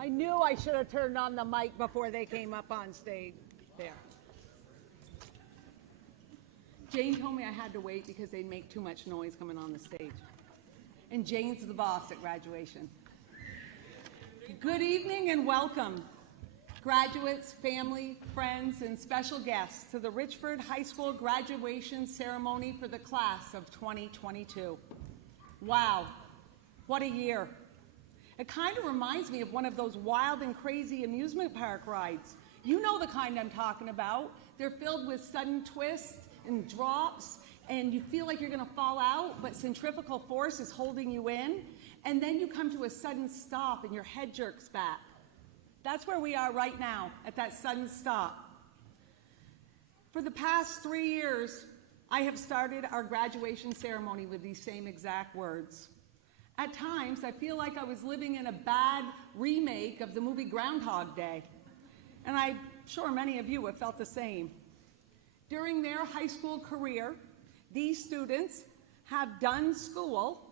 I knew I should have turned on the mic before they came up on stage. There. Jane told me I had to wait because they'd make too much noise coming on the stage. And Jane's the boss at graduation. Good evening and welcome, graduates, family, friends, and special guests to the Richford High School graduation ceremony for the class of 2022. Wow, what a year. It kind of reminds me of one of those wild and crazy amusement park rides. You know the kind I'm talking about. They're filled with sudden twists and drops, and you feel like you're gonna fall out, but centrifugal force is holding you in, and then you come to a sudden stop and your head jerks back. That's where we are right now, at that sudden stop. For the past 3 years, I have started our graduation ceremony with these same exact words. At times, I feel like I was living in a bad remake of the movie Groundhog Day, and I'm sure many of you have felt the same. During their high school career, these students have done school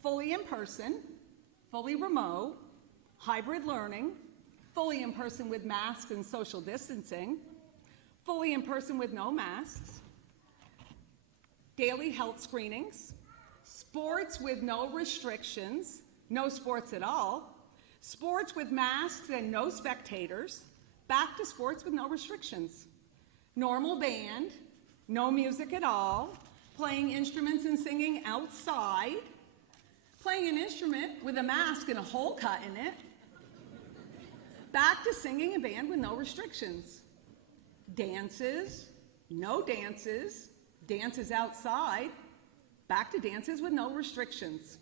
fully in person, fully remote, hybrid learning, fully in person with masks and social distancing, fully in person with no masks, daily health screenings, sports with no restrictions, no sports at all, sports with masks and no spectators, back to sports with no restrictions, normal band, no music at all, playing instruments and singing outside, playing an instrument with a mask and a hole cut in it, back to singing a band with no restrictions, dances, no dances, dances outside, back to dances with no restrictions.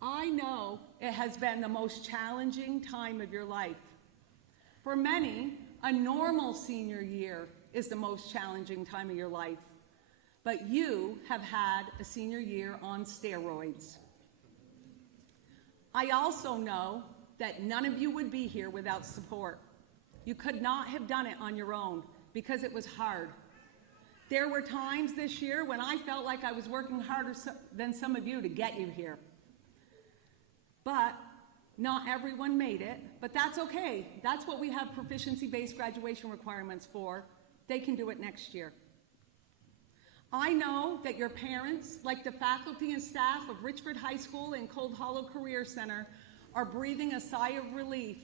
I know it has been the most challenging time of your life. For many, a normal senior year is the most challenging time of your life, but you have had a senior year on steroids. I also know that none of you would be here without support. You could not have done it on your own because it was hard. There were times this year when I felt like I was working harder than some of you to get you here. But not everyone made it, but that's okay. That's what we have proficiency-based graduation requirements for. They can do it next year. I know that your parents, like the faculty and staff of Richford High School and Cold Hollow Career Center, are breathing a sigh of relief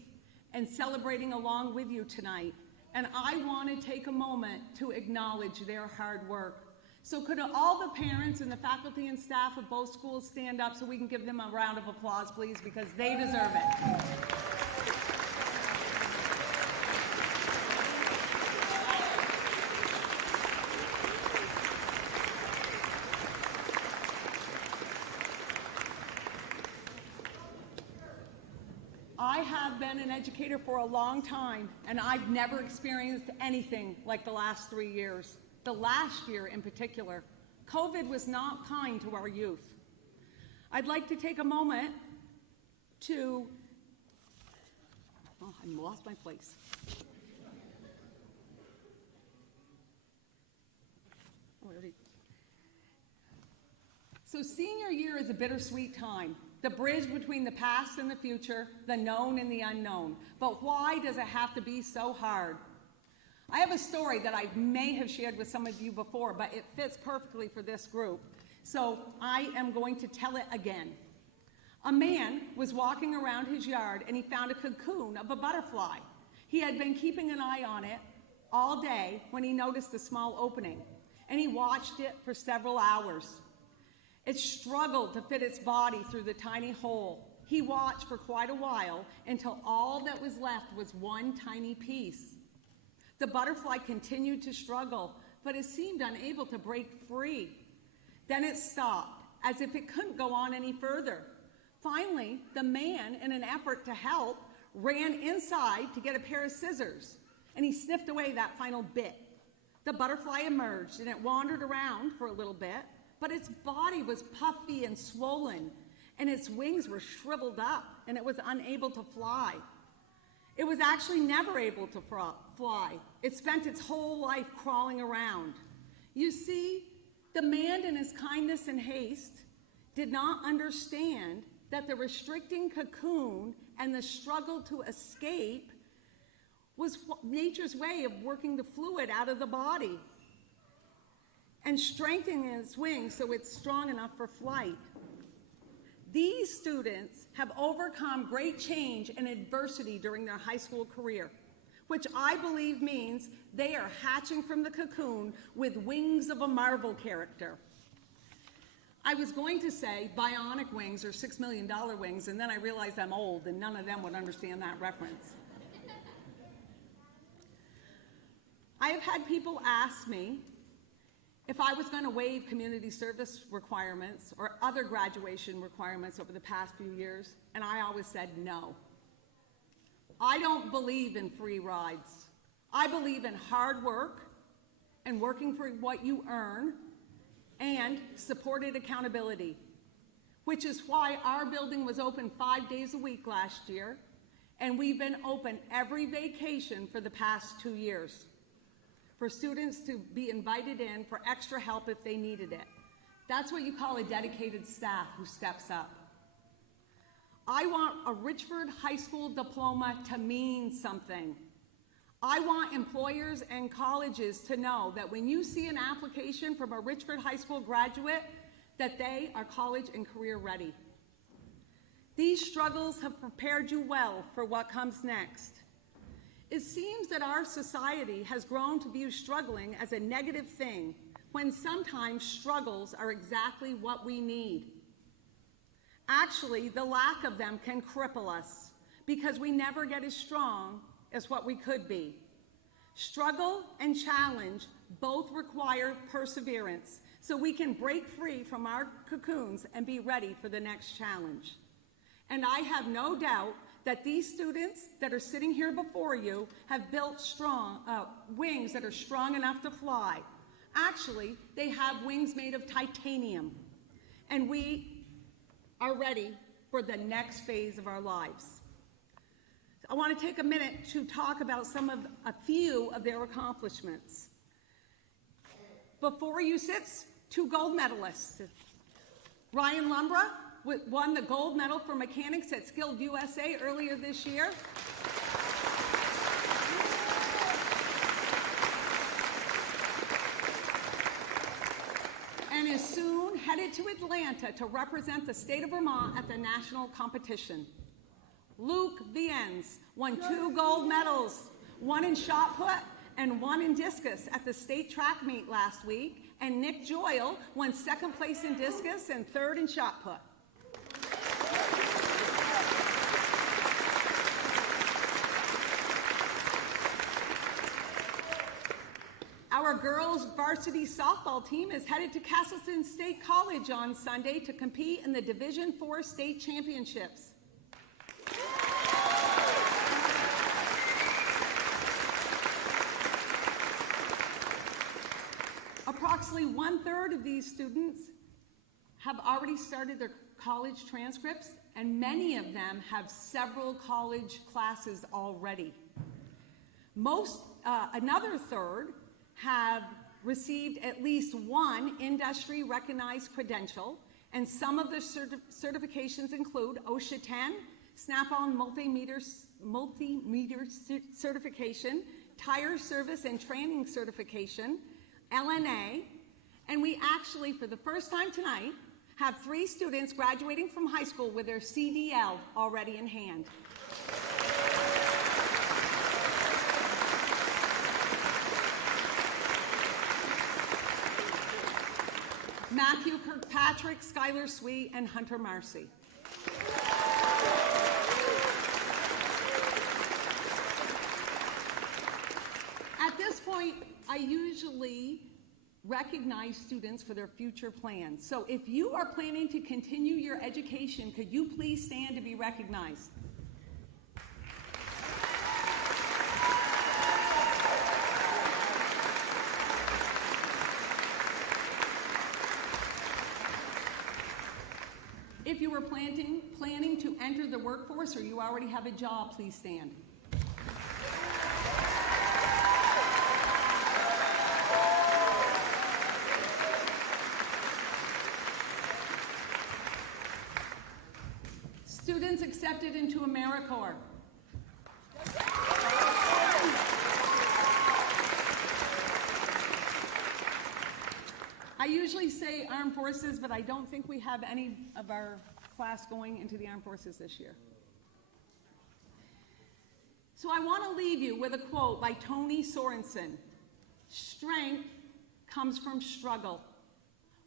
and celebrating along with you tonight. And I want to take a moment to acknowledge their hard work. So could all the parents and the faculty and staff of both schools stand up so we can give them a round of applause, please, because they deserve it. I have been an educator for a long time, and I've never experienced anything like the last 3 years. The last year in particular. COVID was not kind to our youth. I'd like to take a moment to, oh, I lost my place. So senior year is a bittersweet time. The bridge between the past and the future, the known and the unknown. But why does it have to be so hard? I have a story that I may have shared with some of you before, but it fits perfectly for this group. So I am going to tell it again. A man was walking around his yard and he found a cocoon of a butterfly. He had been keeping an eye on it all day when he noticed a small opening, and he watched it for several hours. It struggled to fit its body through the tiny hole. He watched for quite a while until all that was left was one tiny piece. The butterfly continued to struggle, but it seemed unable to break free. Then it stopped, as if it couldn't go on any further. Finally, the man, in an effort to help, ran inside to get a pair of scissors, and he sniffed away that final bit. The butterfly emerged, and it wandered around for a little bit, but its body was puffy and swollen, and its wings were shriveled up, and it was unable to fly. It was actually never able to fly. It spent its whole life crawling around. You see, the man in his kindness and haste did not understand that the restricting cocoon and the struggle to escape was nature's way of working the fluid out of the body and strengthening its wings so it's strong enough for flight. These students have overcome great change and adversity during their high school career, which I believe means they are hatching from the cocoon with wings of a Marvel character. I was going to say bionic wings or $6 million wings, and then I realized I'm old and none of them would understand that reference. I have had people ask me if I was going to waive community service requirements or other graduation requirements over the past few years, and I always said no. I don't believe in free rides. I believe in hard work and working for what you earn and supported accountability, which is why our building was open 5 days a week last year, and we've been open every vacation for the past 2 years for students to be invited in for extra help if they needed it. That's what you call a dedicated staff who steps up. I want a Richford High School diploma to mean something. I want employers and colleges to know that when you see an application from a Richford High School graduate, that they are college and career ready. These struggles have prepared you well for what comes next. It seems that our society has grown to view struggling as a negative thing, when sometimes struggles are exactly what we need. Actually, the lack of them can cripple us because we never get as strong as what we could be. Struggle and challenge both require perseverance so we can break free from our cocoons and be ready for the next challenge. And I have no doubt that these students that are sitting here before you have built strong wings that are strong enough to fly. Actually, they have wings made of titanium, and we are ready for the next phase of our lives. I want to take a minute to talk about a few of their accomplishments. Before you sits 2 gold medalists. Ryan Lumbra won the gold medal for mechanics at Skilled USA earlier this year. And is soon headed to Atlanta to represent the state of Vermont at the national competition. Luke Viennes won 2 gold medals, 1 in shot put and 1 in discus at the state track meet last week. And Nick Joyle won 2nd place in discus and 3rd in shot put. Our girls varsity softball team is headed to Castleton State College on Sunday to compete in the Division IV state championships. Approximately 1/3 of these students have already started their college transcripts, and many of them have several college classes already. Another third have received at least 1 industry recognized credential, and some of the certifications include OSHA 10, Snap-on multimeter certification, tire service and training certification, LNA, and we actually, for the first time tonight, have 3 students graduating from high school with their CDL already in hand. Matthew Kirkpatrick, Skylar Sweet, and Hunter Marcy. At this point, I usually recognize students for their future plans. So if you are planning to continue your education, could you please stand to be recognized? If you were planning to enter the workforce or you already have a job, please stand. students accepted into AmeriCorps? I usually say Armed Forces, but I don't think we have any of our class going into the Armed Forces this year. So I want to leave you with a quote by Tony Sorensen. Strength comes from struggle.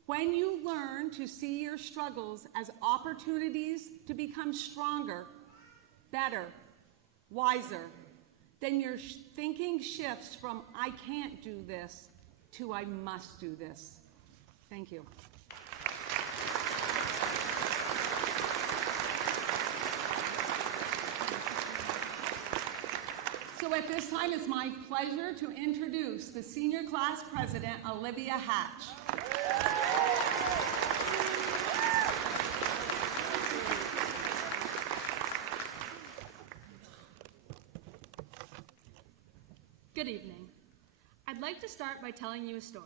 When you learn to see your struggles as opportunities to become stronger, better, wiser, then your thinking shifts from I can't do this to I must do this. Thank you. So at this time, it's my pleasure to introduce the senior class president, Olivia Hatch. Good evening. I'd like to start by telling you a story.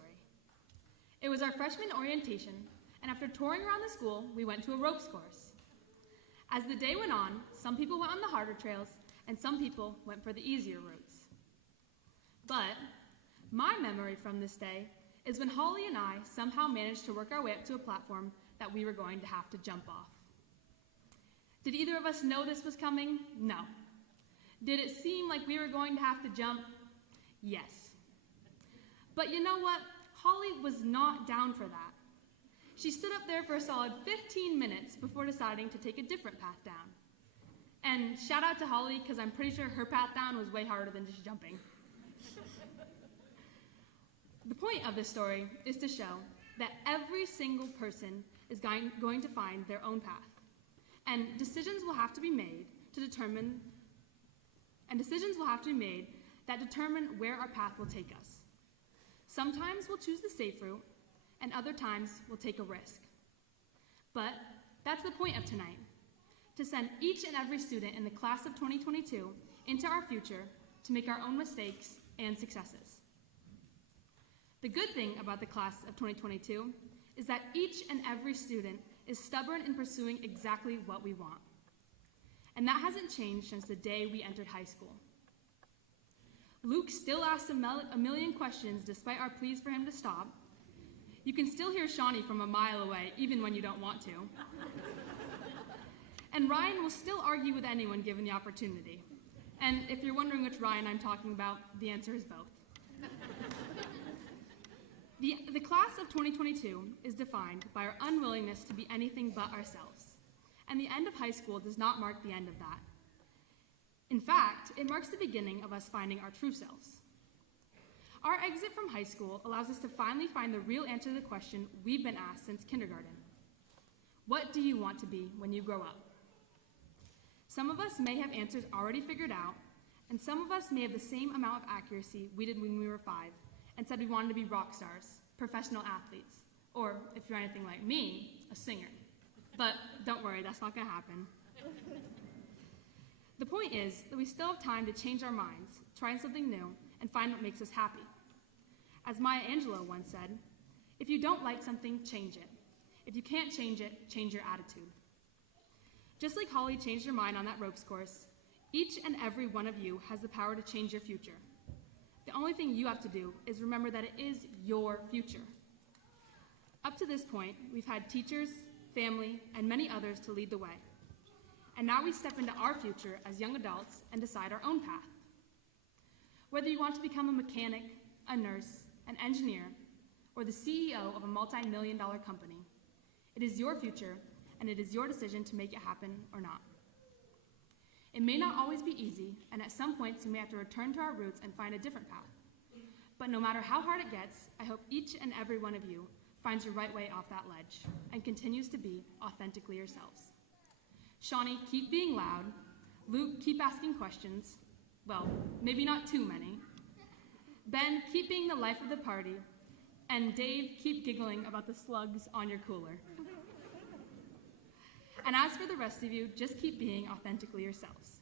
It was our freshman orientation, and after touring around the school, we went to a ropes course. As the day went on, some people went on the harder trails, and some people went for the easier routes. But my memory from this day is when Holly and I somehow managed to work our way up to a platform that we were going to have to jump off. Did either of us know this was coming? No. Did it seem like we were going to have to jump? Yes. But you know what? Holly was not down for that. She stood up there for a solid 15 minutes before deciding to take a different path down. And shout out to Holly, because I'm pretty sure her path down was way harder than just jumping. The point of this story is to show that every single person is going to find their own path. And decisions will have to be made that determine where our path will take us. Sometimes we'll choose the safe route, and other times we'll take a risk. But that's the point of tonight, to send each and every student in the class of 2022 into our future to make our own mistakes and successes. The good thing about the class of 2022 is that each and every student is stubborn in pursuing exactly what we want. And that hasn't changed since the day we entered high school. Luke still asks a million questions despite our pleas for him to stop. You can still hear Shawnee from a mile away, even when you don't want to. And Ryan will still argue with anyone given the opportunity. And if you're wondering which Ryan I'm talking about, the answer is both. The class of 2022 is defined by our unwillingness to be anything but ourselves. And the end of high school does not mark the end of that. In fact, it marks the beginning of us finding our true selves. Our exit from high school allows us to finally find the real answer to the question we've been asked since kindergarten. What do you want to be when you grow up? Some of us may have answers already figured out, and some of us may have the same amount of accuracy we did when we were 5 and said we wanted to be rock stars, professional athletes, or, if you're anything like me, a singer. But don't worry, that's not going to happen. The point is that we still have time to change our minds, try something new, and find what makes us happy. As Maya Angelou once said, if you don't like something, change it. If you can't change it, change your attitude. Just like Holly changed her mind on that ropes course, each and every one of you has the power to change your future. The only thing you have to do is remember that it is your future. Up to this point, we've had teachers, family, and many others to lead the way. And now we step into our future as young adults and decide our own path. Whether you want to become a mechanic, a nurse, an engineer, or the CEO of a multi-million-dollar company, it is your future, and it is your decision to make it happen or not. It may not always be easy, and at some points we may have to return to our roots and find a different path. But no matter how hard it gets, I hope each and every one of you finds your right way off that ledge and continues to be authentically yourselves. Shawnee, keep being loud. Luke, keep asking questions. Well, maybe not too many. Ben, keep being the life of the party. And Dave, keep giggling about the slugs on your cooler. And as for the rest of you, just keep being authentically yourselves.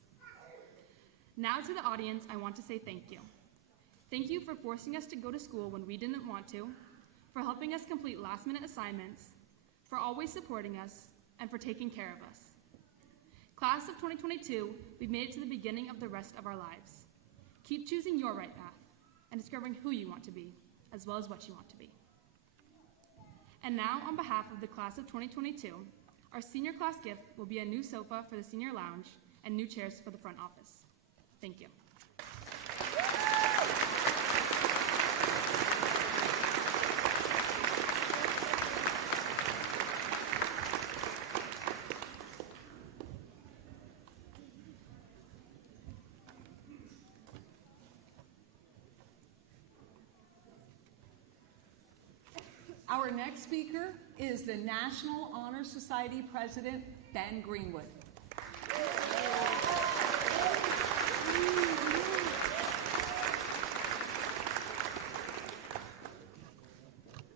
Now to the audience, I want to say thank you. Thank you for forcing us to go to school when we didn't want to, for helping us complete last-minute assignments, for always supporting us, and for taking care of us. Class of 2022, we've made it to the beginning of the rest of our lives. Keep choosing your right path and discovering who you want to be, as well as what you want to be. And now, on behalf of the class of 2022, our senior class gift will be a new sofa for the senior lounge and new chairs for the front office. Thank you. Our next speaker is the National Honor Society President, Ben Greenwood.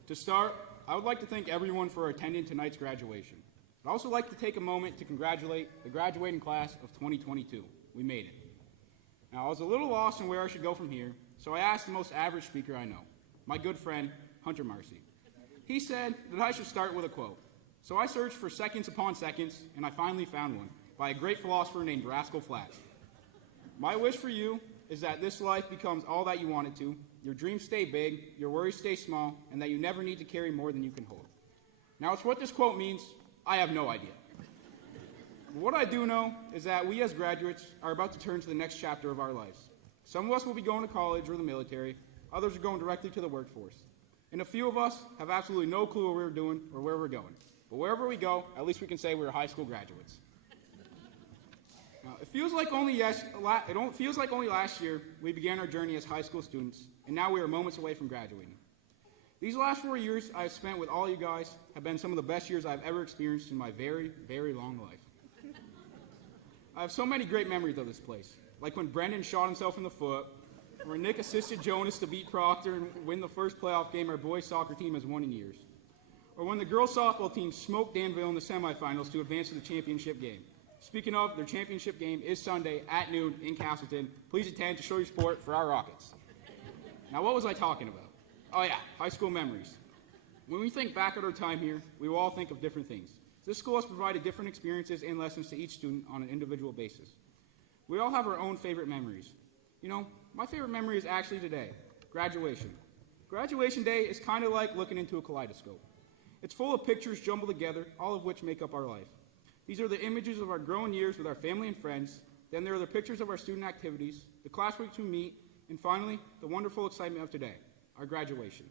To start, I would like to thank everyone for attending tonight's graduation. I'd also like to take a moment to congratulate the graduating class of 2022. We made it. Now, I was a little lost on where I should go from here, so I asked the most average speaker I know, my good friend, Hunter Marcy. He said that I should start with a quote. So I searched for seconds upon seconds, and I finally found one by a great philosopher named Rascal Flatts. My wish for you is that this life becomes all that you want it to, your dreams stay big, your worries stay small, and that you never need to carry more than you can hold. Now, as what this quote means, I have no idea. But what I do know is that we as graduates are about to turn to the next chapter of our lives. Some of us will be going to college or the military, others are going directly to the workforce. And a few of us have absolutely no clue what we're doing or where we're going. But wherever we go, at least we can say we're high school graduates. Now, it feels like only last year we began our journey as high school students, and now we are moments away from graduating. These last 4 years I've spent with all you guys have been some of the best years I've ever experienced in my very, very long life. I have so many great memories of this place, like when Brendan shot himself in the foot, where Nick assisted Jonas to beat Proctor and win the first playoff game our boys soccer team has won in years. Or when the girls softball team smoked Danville in the semifinals to advance to the championship game. Speaking of, their championship game is Sunday at noon in Castleton. Please attend to show your support for our Rockets. Now, what was I talking about? Oh yeah, high school memories. When we think back at our time here, we will all think of different things. This school has provided different experiences and lessons to each student on an individual basis. We all have our own favorite memories. You know, my favorite memory is actually today, graduation. Graduation day is kind of like looking into a kaleidoscope. It's full of pictures jumbled together, all of which make up our life. These are the images of our growing years with our family and friends. Then there are the pictures of our student activities, the classmates we meet, and finally, the wonderful excitement of today, our graduation.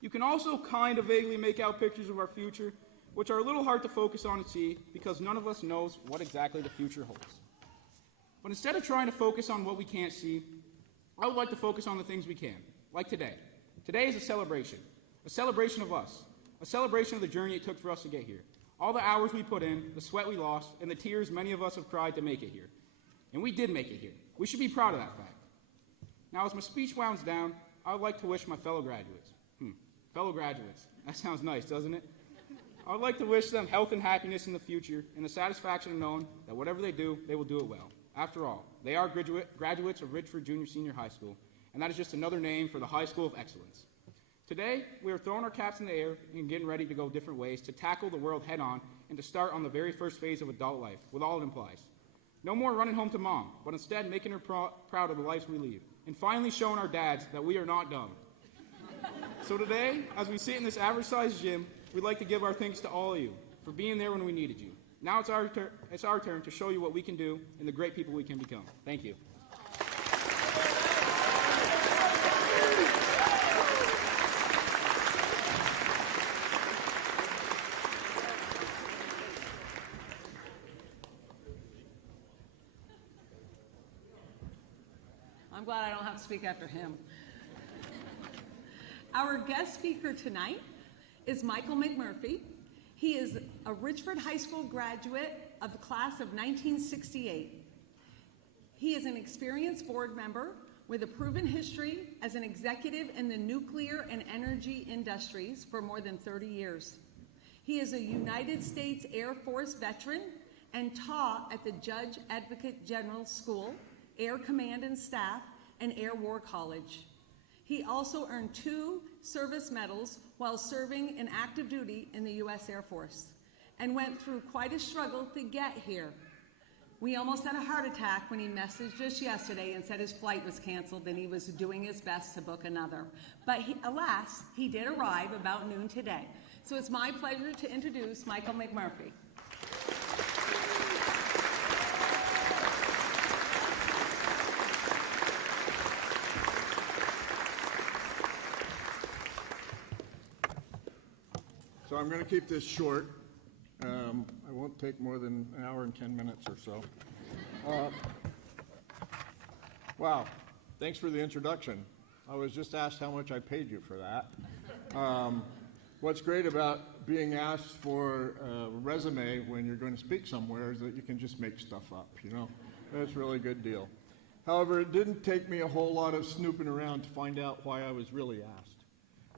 You can also kind of vaguely make out pictures of our future, which are a little hard to focus on and see because none of us knows what exactly the future holds. But instead of trying to focus on what we can't see, I would like to focus on the things we can, like today. Today is a celebration of us, a celebration of the journey it took for us to get here. All the hours we put in, the sweat we lost, and the tears many of us have cried to make it here. And we did make it here. We should be proud of that fact. Now, as my speech winds down, I would like to wish my fellow graduates. Fellow graduates. That sounds nice, doesn't it? I would like to wish them health and happiness in the future and the satisfaction of knowing that whatever they do, they will do it well. After all, they are graduates of Richford Junior Senior High School, and that is just another name for the High School of Excellence. Today, we are throwing our caps in the air and getting ready to go different ways to tackle the world head-on and to start on the very first phase of adult life, with all it implies. No more running home to mom, but instead making her proud of the lives we lead, and finally showing our dads that we are not dumb. So today, as we sit in this average-sized gym, we'd like to give our thanks to all of you for being there when we needed you. Now it's our turn to show you what we can do and the great people we can become. Thank you. I'm glad I don't have to speak after him. Our guest speaker tonight is Michael McMurphy. He is a Richford High School graduate of the class of 1968. He is an experienced board member with a proven history as an executive in the nuclear and energy industries for more than 30 years. He is a United States Air Force veteran and taught at the Judge Advocate General School, Air Command and Staff, and Air War College. He also earned 2 service medals while serving in active duty in the U.S. Air Force and went through quite a struggle to get here. We almost had a heart attack when he messaged us yesterday and said his flight was canceled and he was doing his best to book another. But alas, he did arrive about noon today. So it's my pleasure to introduce Michael McMurphy. So I'm going to keep this short. I won't take more than an hour and 10 minutes or so. Wow, thanks for the introduction. I was just asked how much I paid you for that. What's great about being asked for a resume when you're going to speak somewhere is that you can just make stuff up, you know? That's a really good deal. However, it didn't take me a whole lot of snooping around to find out why I was really asked.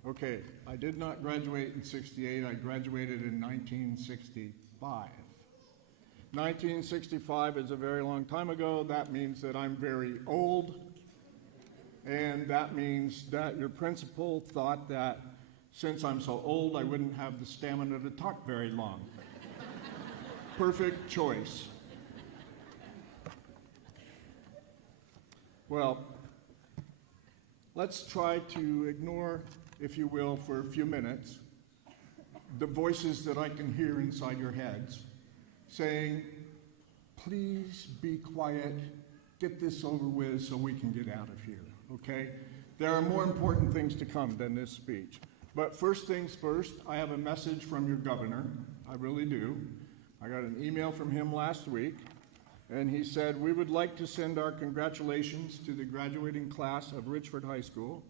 Okay, I did not graduate in '68, I graduated in 1965. 1965 is a very long time ago. That means that I'm very old, and that means that your principal thought that since I'm so old, I wouldn't have the stamina to talk very long. Perfect choice. Well, let's try to ignore, if you will, for a few minutes, the voices that I can hear inside your heads saying, please be quiet, get this over with so we can get out of here, okay? There are more important things to come than this speech. But first things first, I have a message from your governor. I really do. I got an email from him last week, and he said, we would like to send our congratulations to the graduating class of Richford High School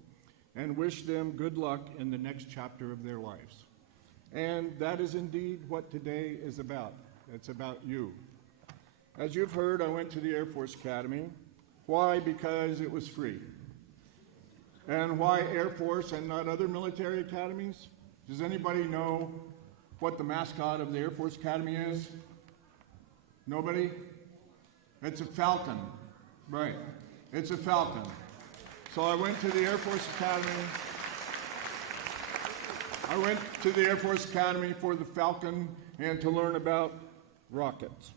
and wish them good luck in the next chapter of their lives. And that is indeed what today is about. It's about you. As you've heard, I went to the Air Force Academy. Why? Because it was free. And why Air Force and not other military academies? Does anybody know what the mascot of the Air Force Academy is? Nobody? It's a falcon. Right. It's a falcon. So I went to the Air Force Academy. I went to the Air Force Academy for the Falcon and to learn about rockets.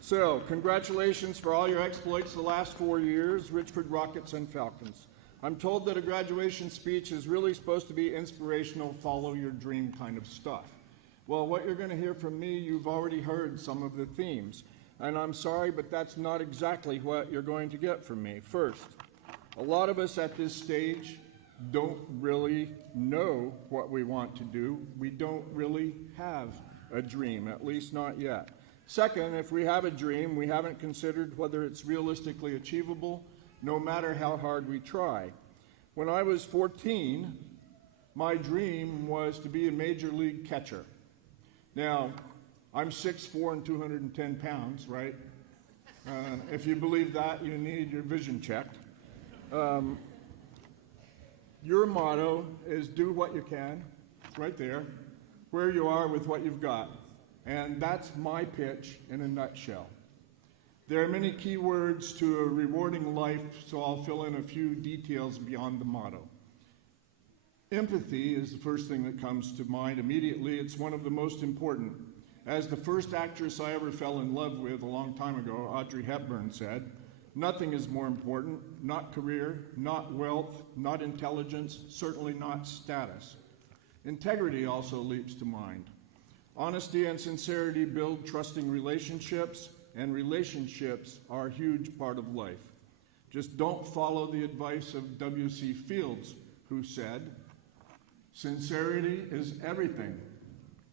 So, congratulations for all your exploits the last 4 years, Richford Rockets and Falcons. I'm told that a graduation speech is really supposed to be inspirational, follow your dream kind of stuff. Well, what you're going to hear from me, you've already heard some of the themes. And I'm sorry, but that's not exactly what you're going to get from me. First, a lot of us at this stage don't really know what we want to do. We don't really have a dream, at least not yet. Second, if we have a dream, we haven't considered whether it's realistically achievable, no matter how hard we try. When I was 14, my dream was to be a major league catcher. Now, I'm 6'4" and 210 pounds, right? If you believe that, you need your vision checked. Your motto is do what you can, right there, where you are with what you've got. And that's my pitch in a nutshell. There are many key words to a rewarding life, so I'll fill in a few details beyond the motto. Empathy is the first thing that comes to mind immediately. It's one of the most important. As the first actress I ever fell in love with a long time ago, Audrey Hepburn, said, nothing is more important, not career, not wealth, not intelligence, certainly not status. Integrity also leaps to mind. Honesty and sincerity build trusting relationships, and relationships are a huge part of life. Just don't follow the advice of W.C. Fields, who said, sincerity is everything.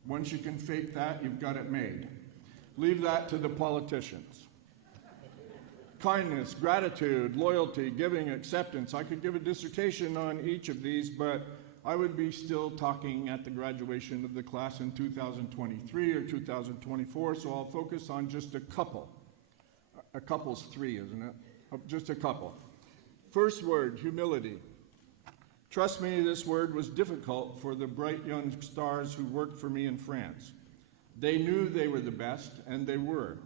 Once you can fake that, you've got it made. Leave that to the politicians. Kindness, gratitude, loyalty, giving, acceptance. I could give a dissertation on each of these, but I would be still talking at the graduation of the class in 2023 or 2024, so I'll focus on just a couple. A couple's three, isn't it? Just a couple. First word, humility. Trust me, this word was difficult for the bright young stars who worked for me in France. They knew they were the best, and they were.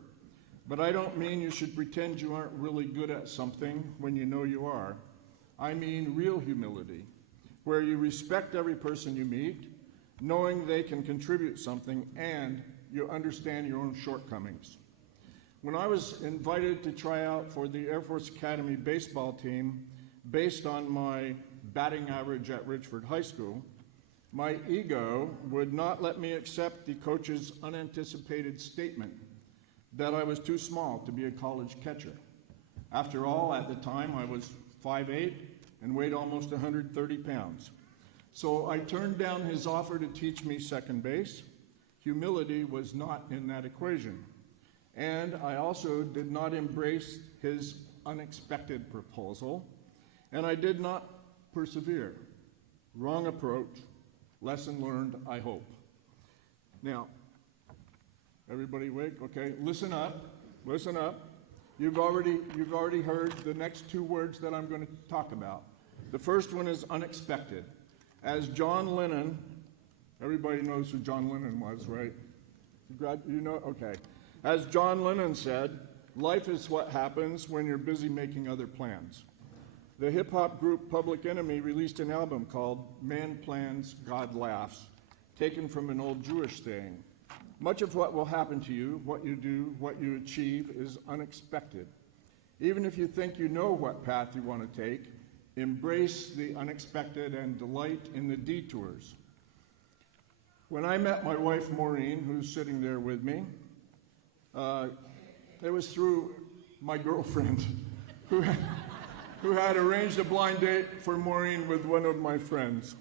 But I don't mean you should pretend you aren't really good at something when you know you are. I mean real humility, where you respect every person you meet, knowing they can contribute something, and you understand your own shortcomings. When I was invited to try out for the Air Force Academy baseball team based on my batting average at Richford High School, my ego would not let me accept the coach's unanticipated statement that I was too small to be a college catcher. After all, at the time, I was 5'8" and weighed almost 130 pounds. So I turned down his offer to teach me second base. Humility was not in that equation. And I also did not embrace his unexpected proposal, and I did not persevere. Wrong approach. Lesson learned, I hope. Now, everybody awake? Okay, listen up. Listen up. You've already heard the next two words that I'm going to talk about. The first one is unexpected. As John Lennon, everybody knows who John Lennon was, right? You know? Okay. As John Lennon said, life is what happens when you're busy making other plans. The hip-hop group Public Enemy released an album called Man Plans, God Laughs, taken from an old Jewish saying. Much of what will happen to you, what you do, what you achieve is unexpected. Even if you think you know what path you want to take, embrace the unexpected and delight in the detours. When I met my wife Maureen, who's sitting there with me, it was through my girlfriend who had arranged a blind date for Maureen with one of my friends.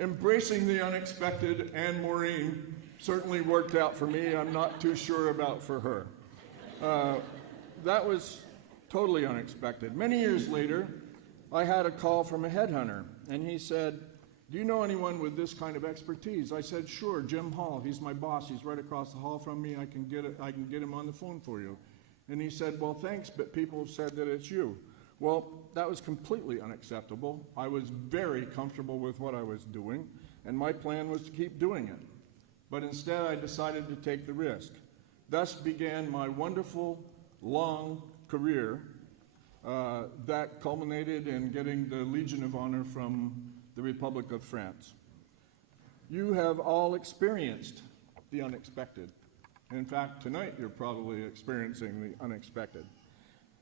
Embracing the unexpected and Maureen certainly worked out for me. I'm not too sure about for her. That was totally unexpected. Many years later, I had a call from a headhunter, and he said, "Do you know anyone with this kind of expertise?" I said, "Sure, Jim Hall. He's my boss. He's right across the hall from me. I can get him on the phone for you." And he said, "Well, thanks, but people have said that it's you." Well, that was completely unacceptable. I was very comfortable with what I was doing, and my plan was to keep doing it. But instead, I decided to take the risk. Thus began my wonderful, long career that culminated in getting the Legion of Honor from the Republic of France. You have all experienced the unexpected. In fact, tonight you're probably experiencing the unexpected.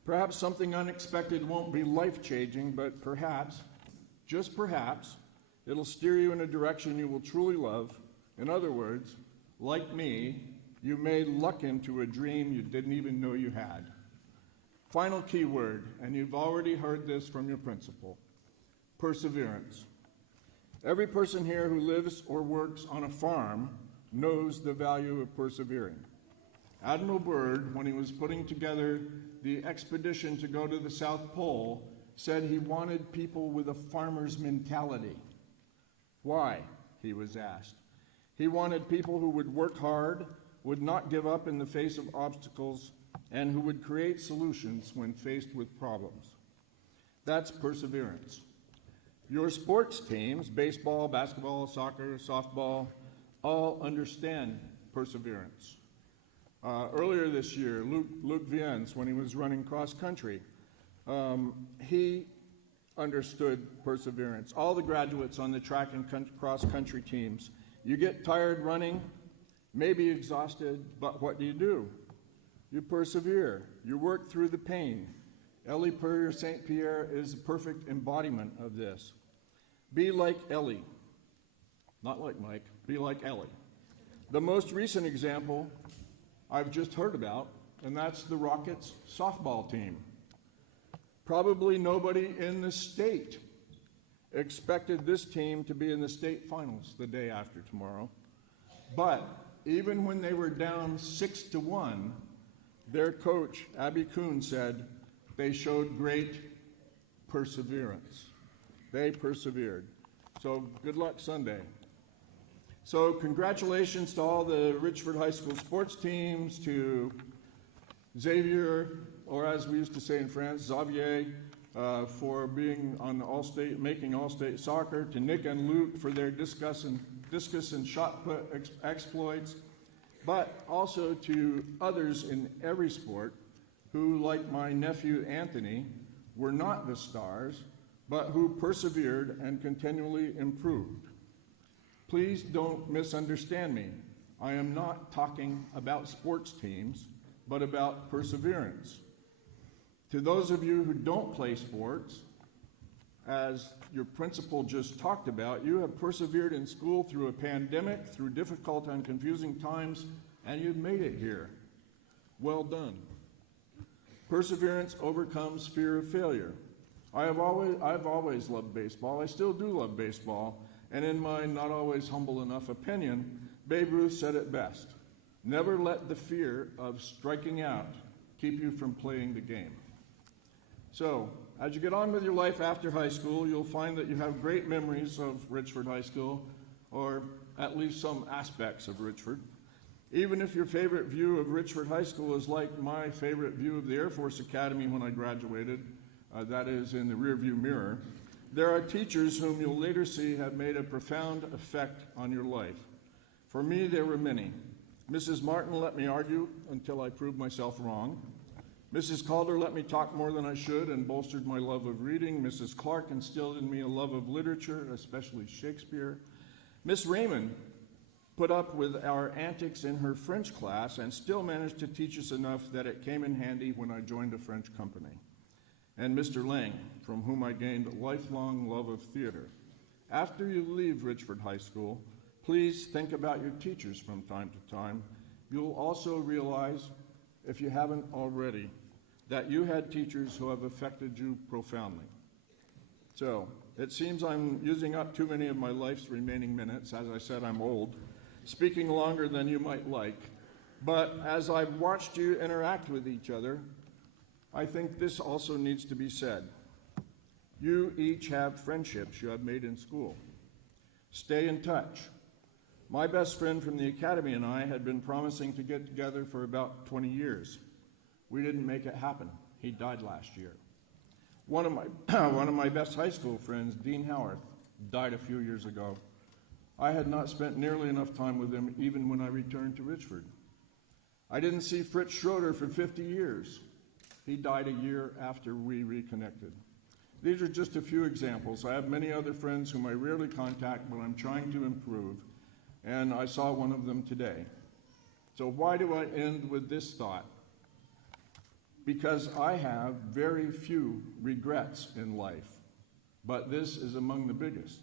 Perhaps something unexpected won't be life-changing, but perhaps, just perhaps, it'll steer you in a direction you will truly love. In other words, like me, you may luck into a dream you didn't even know you had. Final key word, and you've already heard this from your principal: perseverance. Every person here who lives or works on a farm knows the value of persevering. Admiral Byrd, when he was putting together the expedition to go to the South Pole, said he wanted people with a farmer's mentality. Why? He was asked. He wanted people who would work hard, would not give up in the face of obstacles, and who would create solutions when faced with problems. That's perseverance. Your sports teams, baseball, basketball, soccer, softball, all understand perseverance. Earlier this year, Luke Viens, when he was running cross country, he understood perseverance. All the graduates on the track and cross country teams, you get tired running, maybe exhausted, but what do? You persevere. You work through the pain. Ellie Purrier St. Pierre is a perfect embodiment of this. Be like Ellie. Not like Mike. Be like Ellie. The most recent example I've just heard about, and that's the Rockets softball team. Probably nobody in the state expected this team to be in the state finals the day after tomorrow. But even when they were down 6-1, their coach, Abby Kuhn, said they showed great perseverance. They persevered. So good luck Sunday. So congratulations to all the Richford High School sports teams, to Xavier, or as we used to say in France, Xavier, for being on All-State, making All-State soccer, to Nick and Luke for their discus and shot put exploits, but also to others in every sport who, like my nephew Anthony, were not the stars, but who persevered and continually improved. Please don't misunderstand me. I am not talking about sports teams, but about perseverance. To those of you who don't play sports, as your principal just talked about, you have persevered in school through a pandemic, through difficult and confusing times, and you've made it here. Well done. Perseverance overcomes fear of failure. I've always loved baseball. I still do love baseball. And in my not always humble enough opinion, Babe Ruth said it best. Never let the fear of striking out keep you from playing the game. So, as you get on with your life after high school, you'll find that you have great memories of Richford High School, or at least some aspects of Richford. Even if your favorite view of Richford High School is like my favorite view of the Air Force Academy when I graduated, that is in the rearview mirror, there are teachers whom you'll later see have made a profound effect on your life. For me, there were many. Mrs. Martin let me argue until I proved myself wrong. Mrs. Calder let me talk more than I should and bolstered my love of reading. Mrs. Clark instilled in me a love of literature, especially Shakespeare. Miss Raymond put up with our antics in her French class and still managed to teach us enough that it came in handy when I joined a French company. And Mr. Lang, from whom I gained a lifelong love of theater. After you leave Richford High School, please think about your teachers from time to time. You'll also realize, if you haven't already, that you had teachers who have affected you profoundly. So, it seems I'm using up too many of my life's remaining minutes. As I said, I'm old, speaking longer than you might like. But as I've watched you interact with each other, I think this also needs to be said. You each have friendships you have made in school. Stay in touch. My best friend from the academy and I had been promising to get together for about 20 years. We didn't make it happen. He died last year. One of my best high school friends, Dean Howarth, died a few years ago. I had not spent nearly enough time with him even when I returned to Richford. I didn't see Fritz Schroeder for 50 years. He died a year after we reconnected. These are just a few examples. I have many other friends whom I rarely contact, but I'm trying to improve, and I saw one of them today. So why do I end with this thought? Because I have very few regrets in life, but this is among the biggest.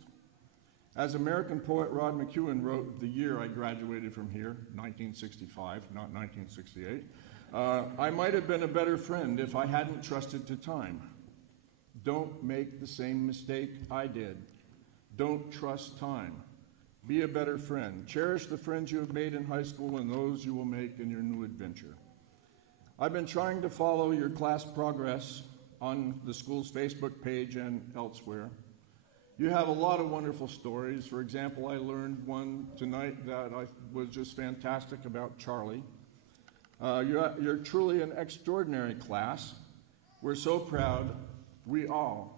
As American poet Rod McEwen wrote the year I graduated from here, 1965, not 1968, I might have been a better friend if I hadn't trusted to time. Don't make the same mistake I did. Don't trust time. Be a better friend. Cherish the friends you have made in high school and those you will make in your new adventure. I've been trying to follow your class progress on the school's Facebook page and elsewhere. You have a lot of wonderful stories. For example, I learned one tonight that was just fantastic about Charlie. You're truly an extraordinary class. We're so proud. We all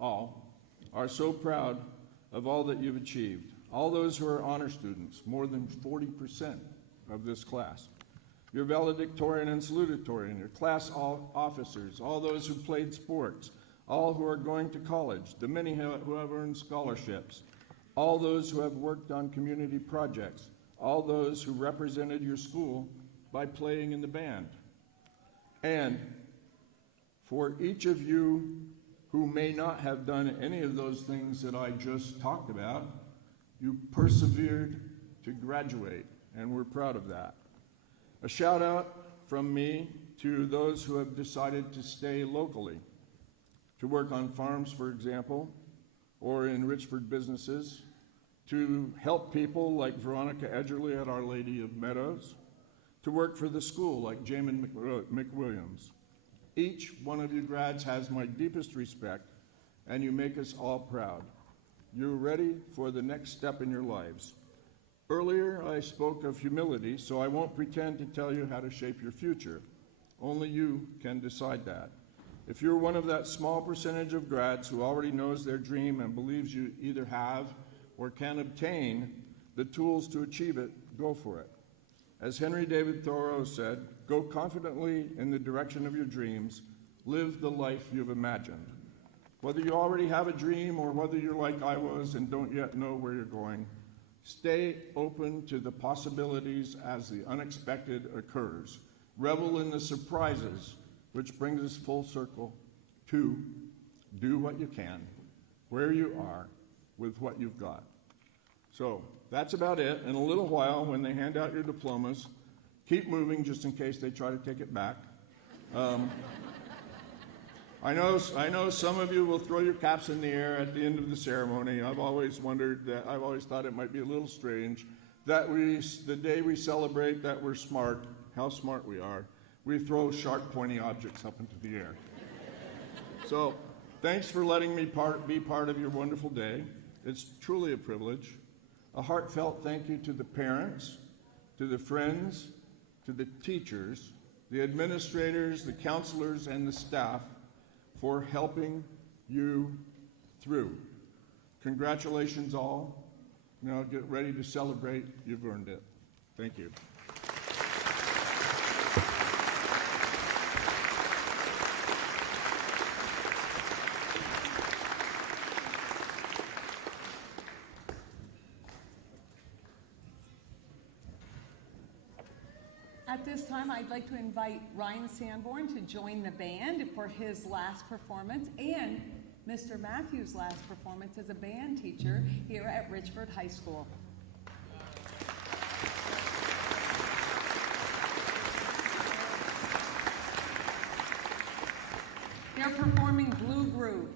are so proud of all that you've achieved. All those who are honor students, more than 40% of this class. Your valedictorian and salutatorian, your class officers, all those who played sports, all who are going to college, the many who have earned scholarships, all those who have worked on community projects, all those who represented your school by playing in the band. And for each of you who may not have done any of those things that I just talked about, you persevered to graduate, and we're proud of that. A shout out from me to those who have decided to stay locally, to work on farms, for example, or in Richford businesses, to help people like Veronica Edgerly at Our Lady of Meadows, to work for the school like Jamin McWilliams. Each one of you grads has my deepest respect, and you make us all proud. You're ready for the next step in your lives. Earlier, I spoke of humility, so I won't pretend to tell you how to shape your future. Only you can decide that. If you're one of that small percentage of grads who already knows their dream and believes you either have or can obtain the tools to achieve it, go for it. As Henry David Thoreau said, go confidently in the direction of your dreams, live the life you've imagined. Whether you already have a dream or whether you're like I was and don't yet know where you're going, Stay open to the possibilities as the unexpected occurs. Revel in the surprises, which brings us full circle to do what you can, where you are, with what you've got. So that's about it. In a little while, when they hand out your diplomas, keep moving just in case they try to take it back. I know some of you will throw your caps in the air at the end of the ceremony. I've always thought it might be a little strange that the day we celebrate that we're smart, how smart we are, we throw sharp, pointy objects up into the air. So, thanks for letting me be part of your wonderful day. It's truly a privilege. A heartfelt thank you to the parents, to the friends, to the teachers, the administrators, the counselors, and the staff for helping you through. Congratulations all. Now get ready to celebrate. You've earned it. Thank you. At this time, I'd like to invite Ryan Sanborn to join the band for his last performance and Mr. Matthews' last performance as a band teacher here at Richford High School. They're performing Blue Groove.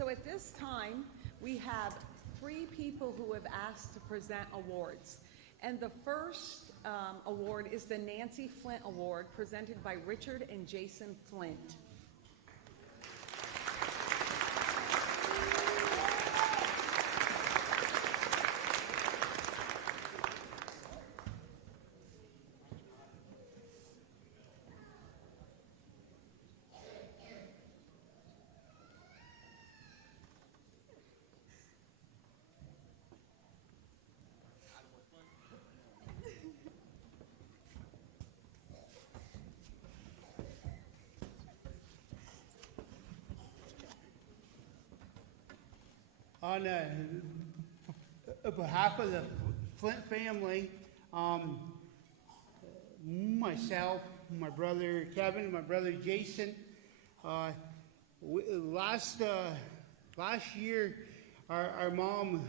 So at this time, we have 3 people who have asked to present awards. And the first award is the Nancy Flint Award, presented by Richard and Jason Flint. On behalf of the Flint family, myself, my brother Kevin, my brother Jason, last year our mom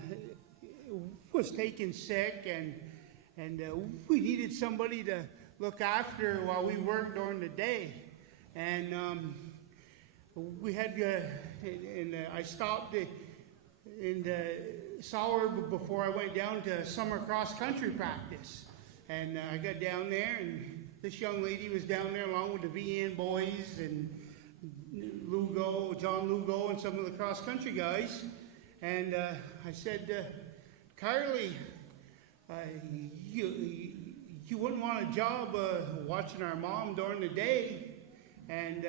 was taken sick, and we needed somebody to look after her while we worked during the day, and we had I stopped and saw her before I went down to summer cross-country practice. And I got down there, and this young lady was down there along with the VN boys and John Lugo, and some of the cross-country guys. And I said, Carly, you wouldn't want a job watching our mom during the day? And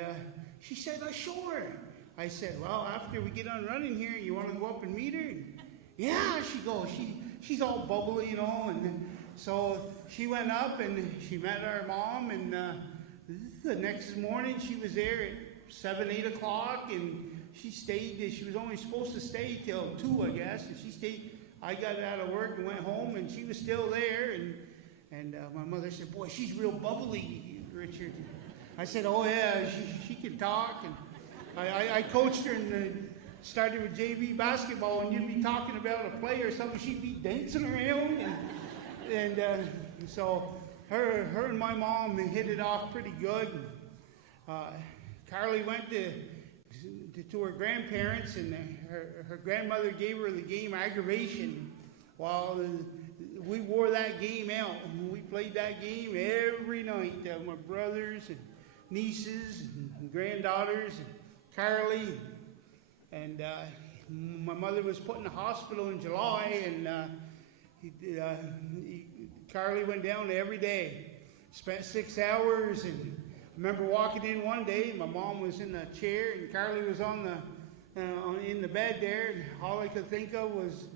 she said, sure. I said, well, after we get on running here, you want to go up and meet her? And, yeah, she goes. She's all bubbly, you know. And so she went up and she met our mom. And the next morning she was there at 7, 8 o'clock. And she stayed. She was only supposed to stay till 2, I guess. And she stayed. I got out of work and went home, and she was still there. And my mother said, boy, she's real bubbly, Richard. I said, oh, yeah, she can talk. And I coached her and started with JV basketball, and you'd be talking about a play or something, she'd be dancing around, and so her and my mom hit it off pretty good. Carly went to her grandparents, and her grandmother gave her the game Aggravation. While we wore that game out, we played that game every night. My brothers and nieces and granddaughters. Carly, and my mother was put in the hospital in July, and Carly went down every day, spent 6 hours, and I remember walking in one day, my mom was in the chair, and Carly was in the bed there, and all I could think of was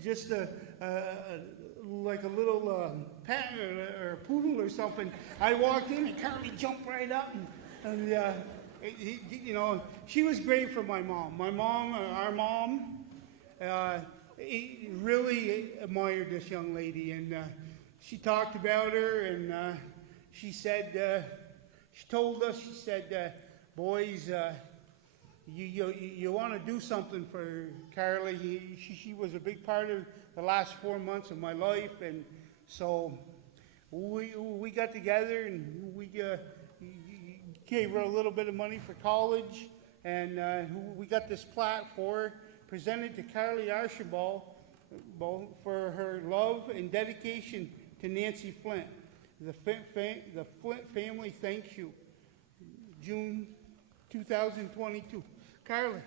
just like a little pet or a poodle or something. I walked in, and Carly jumped right up, and you know, she was great for my mom. Our mom, really admired this young lady, and she talked about her, and she said, she told us, she said, boys, you want to do something for Carly. She was a big part of the last 4 months of my life, and so we got together, and we gave her a little bit of money for college, and we got this plaque for her, presented to Carly Archibald for her love and dedication to Nancy Flint. The Flint family thanks you. June 2022. Carly.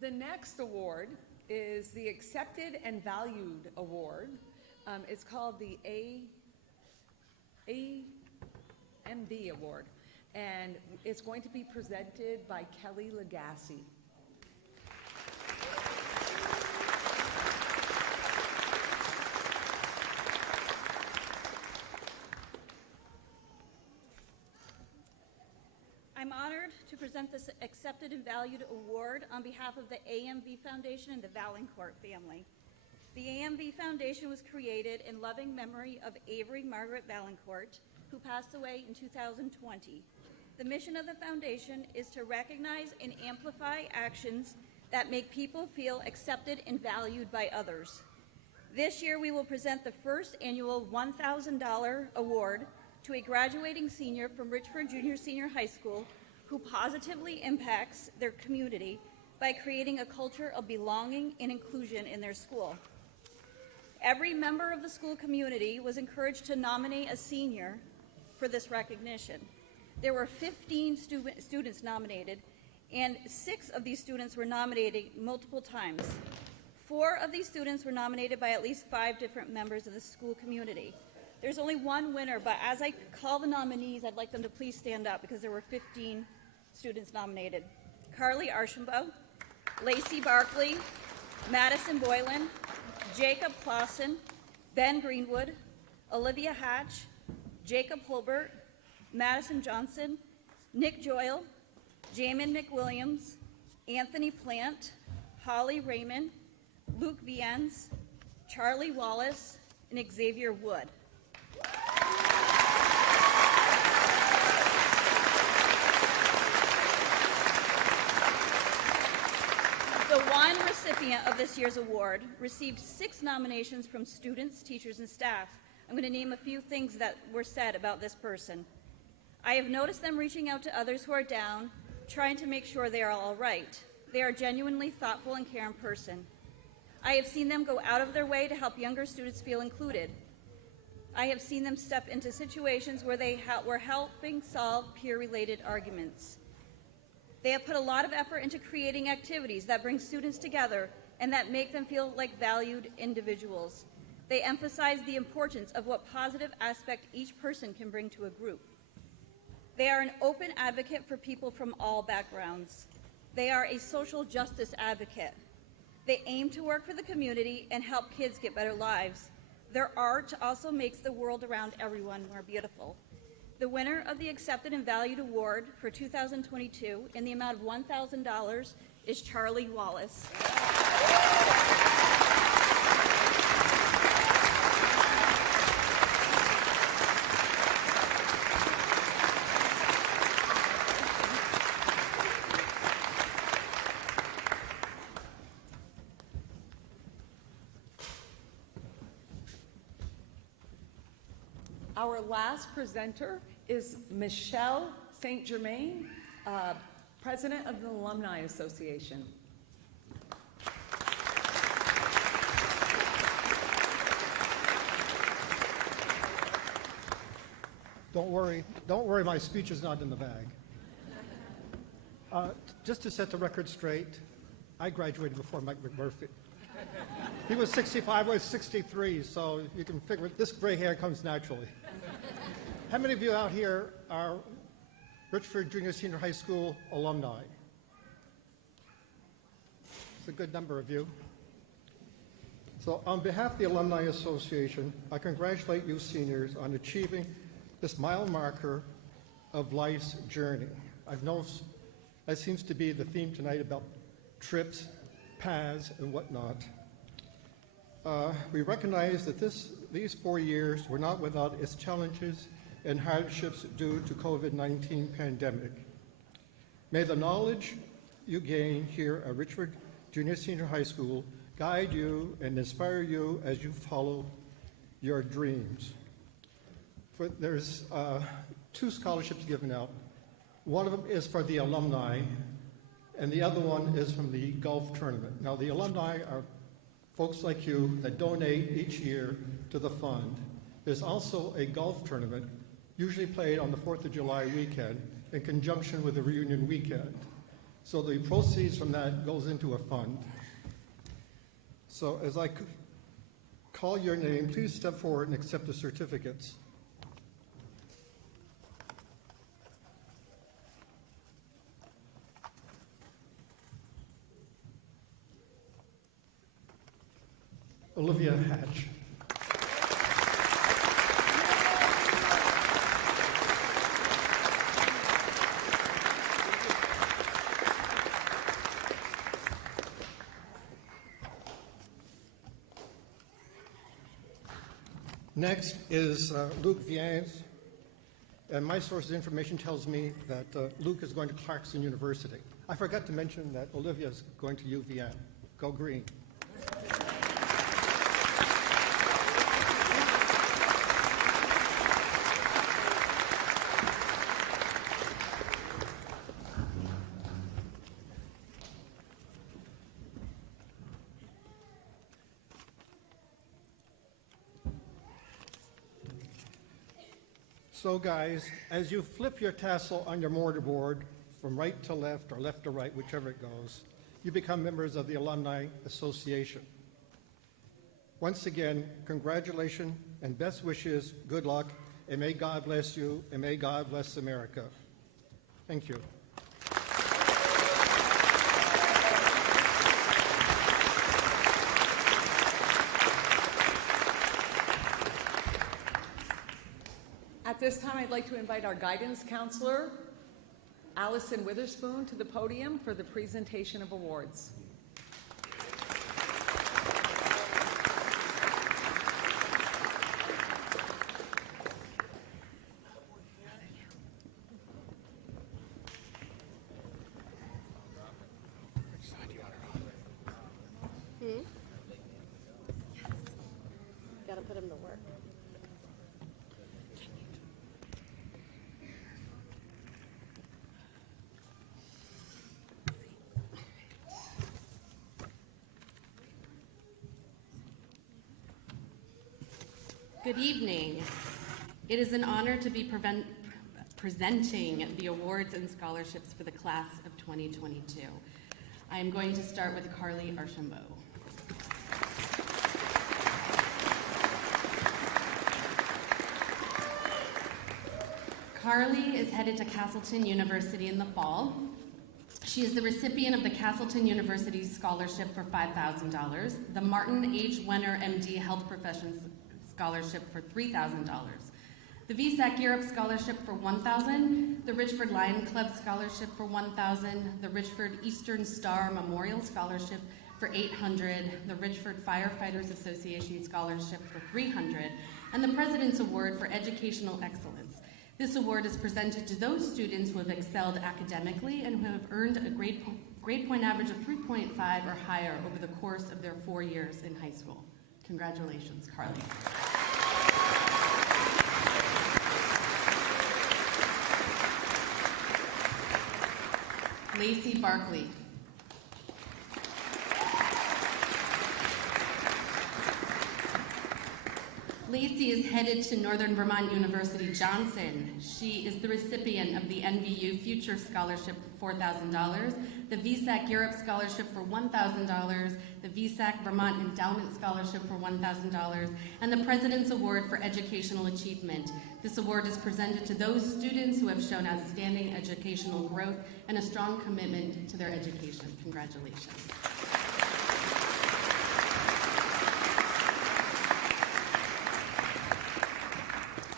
The next award is the Accepted and Valued Award. It's called the AMV Award, and it's going to be presented by Kelly Legassi. I'm honored to present this Accepted and Valued Award on behalf of the AMV Foundation and the Valancourt family. The AMV Foundation was created in loving memory of Avery Margaret Valancourt, who passed away in 2020. The mission of the foundation is to recognize and amplify actions that make people feel accepted and valued by others. This year, we will present the first annual $1,000 award to a graduating senior from Richford Junior Senior High School who positively impacts their community by creating a culture of belonging and inclusion in their school. Every member of the school community was encouraged to nominate a senior for this recognition. There were 15 students nominated, and 6 of these students were nominated multiple times. 4 of these students were nominated by at least 5 different members of the school community. There's only one winner, but as I call the nominees, I'd like them to please stand up because there were 15 students nominated. Carly Archambault, Lacey Barkley, Madison Boylan, Jacob Clausen, Ben Greenwood, Olivia Hatch, Jacob Hulbert, Madison Johnson, Nick Joyle, Jamin McWilliams, Anthony Plant, Holly Raymond, Luke Viennes, Charlie Wallace, and Xavier Wood. The one recipient of this year's award received 6 nominations from students, teachers, and staff. I'm going to name a few things that were said about this person. I have noticed them reaching out to others who are down, trying to make sure they are all right. They are a genuinely thoughtful and caring person. I have seen them go out of their way to help younger students feel included. I have seen them step into situations where they were helping solve peer-related arguments. They have put a lot of effort into creating activities that bring students together and that make them feel like valued individuals. They emphasize the importance of what positive aspect each person can bring to a group. They are an open advocate for people from all backgrounds. They are a social justice advocate. They aim to work for the community and help kids get better lives. Their art also makes the world around everyone more beautiful. The winner of the Accepted and Valued Award for 2022 in the amount of $1,000 is Charlie Wallace. Our last presenter is Michelle St. Germain, President of the Alumni Association. Don't worry, my speech is not in the bag. Just to set the record straight, I graduated before Mike McMurphy. He was 65, I was 63, so you can figure this gray hair comes naturally. How many of you out here are Richford Junior Senior High School alumni? It's a good number of you. So on behalf of the Alumni Association, I congratulate you seniors on achieving this mile marker of life's journey. I've noticed that seems to be the theme tonight about trips, paths, and whatnot. We recognize that these 4 years were not without its challenges and hardships due to COVID-19 pandemic. May the knowledge you gain here at Richford Junior Senior High School guide you and inspire you as you follow your dreams. There's 2 scholarships given out. One of them is for the alumni, and the other one is from the golf tournament. Now, the alumni are folks like you that donate each year to the fund. There's also a golf tournament, usually played on the 4th of July weekend in conjunction with the reunion weekend. So the proceeds from that goes into a fund. So as I call your name, please step forward and accept the certificates. Olivia Hatch. Next is Luke Viens, and my source of information tells me that Luke is going to Clarkson University. I forgot to mention that Olivia is going to UVM. Go Green. So guys, as you flip your tassel on your mortarboard from right to left or left to right, whichever it goes, you become members of the Alumni Association. Once again, congratulations and best wishes, good luck, and may God bless you, and may God bless America. Thank you. At this time, I'd like to invite our guidance counselor, Allison Witherspoon, to the podium for the presentation of awards. Gotta put him to work. Good evening. It is an honor to be presenting the awards and scholarships for the class of 2022. I am going to start with Carly Archambault. Carly is headed to Castleton University in the fall. She is the recipient of the Castleton University Scholarship for $5,000, the Martin H. Wenner MD Health Professions Scholarship for $3,000, the VSAC Europe Scholarship for $1,000, the Richford Lion Club Scholarship for $1,000, the Richford Eastern Star Memorial Scholarship for $800, the Richford Firefighters Association Scholarship for $300, and the President's Award for Educational Excellence. This award is presented to those students who have excelled academically and who have earned a grade point average of 3.5 or higher over the course of their 4 years in high school. Congratulations, Carly. Lacey Barkley. Lacey is headed to Northern Vermont University Johnson. She is the recipient of the NVU Future Scholarship for $4,000, the VSAC Europe Scholarship for $1,000, the VSAC Vermont Endowment Scholarship for $1,000, and the President's Award for Educational Achievement. This award is presented to those students who have shown outstanding educational growth and a strong commitment to their education. Congratulations.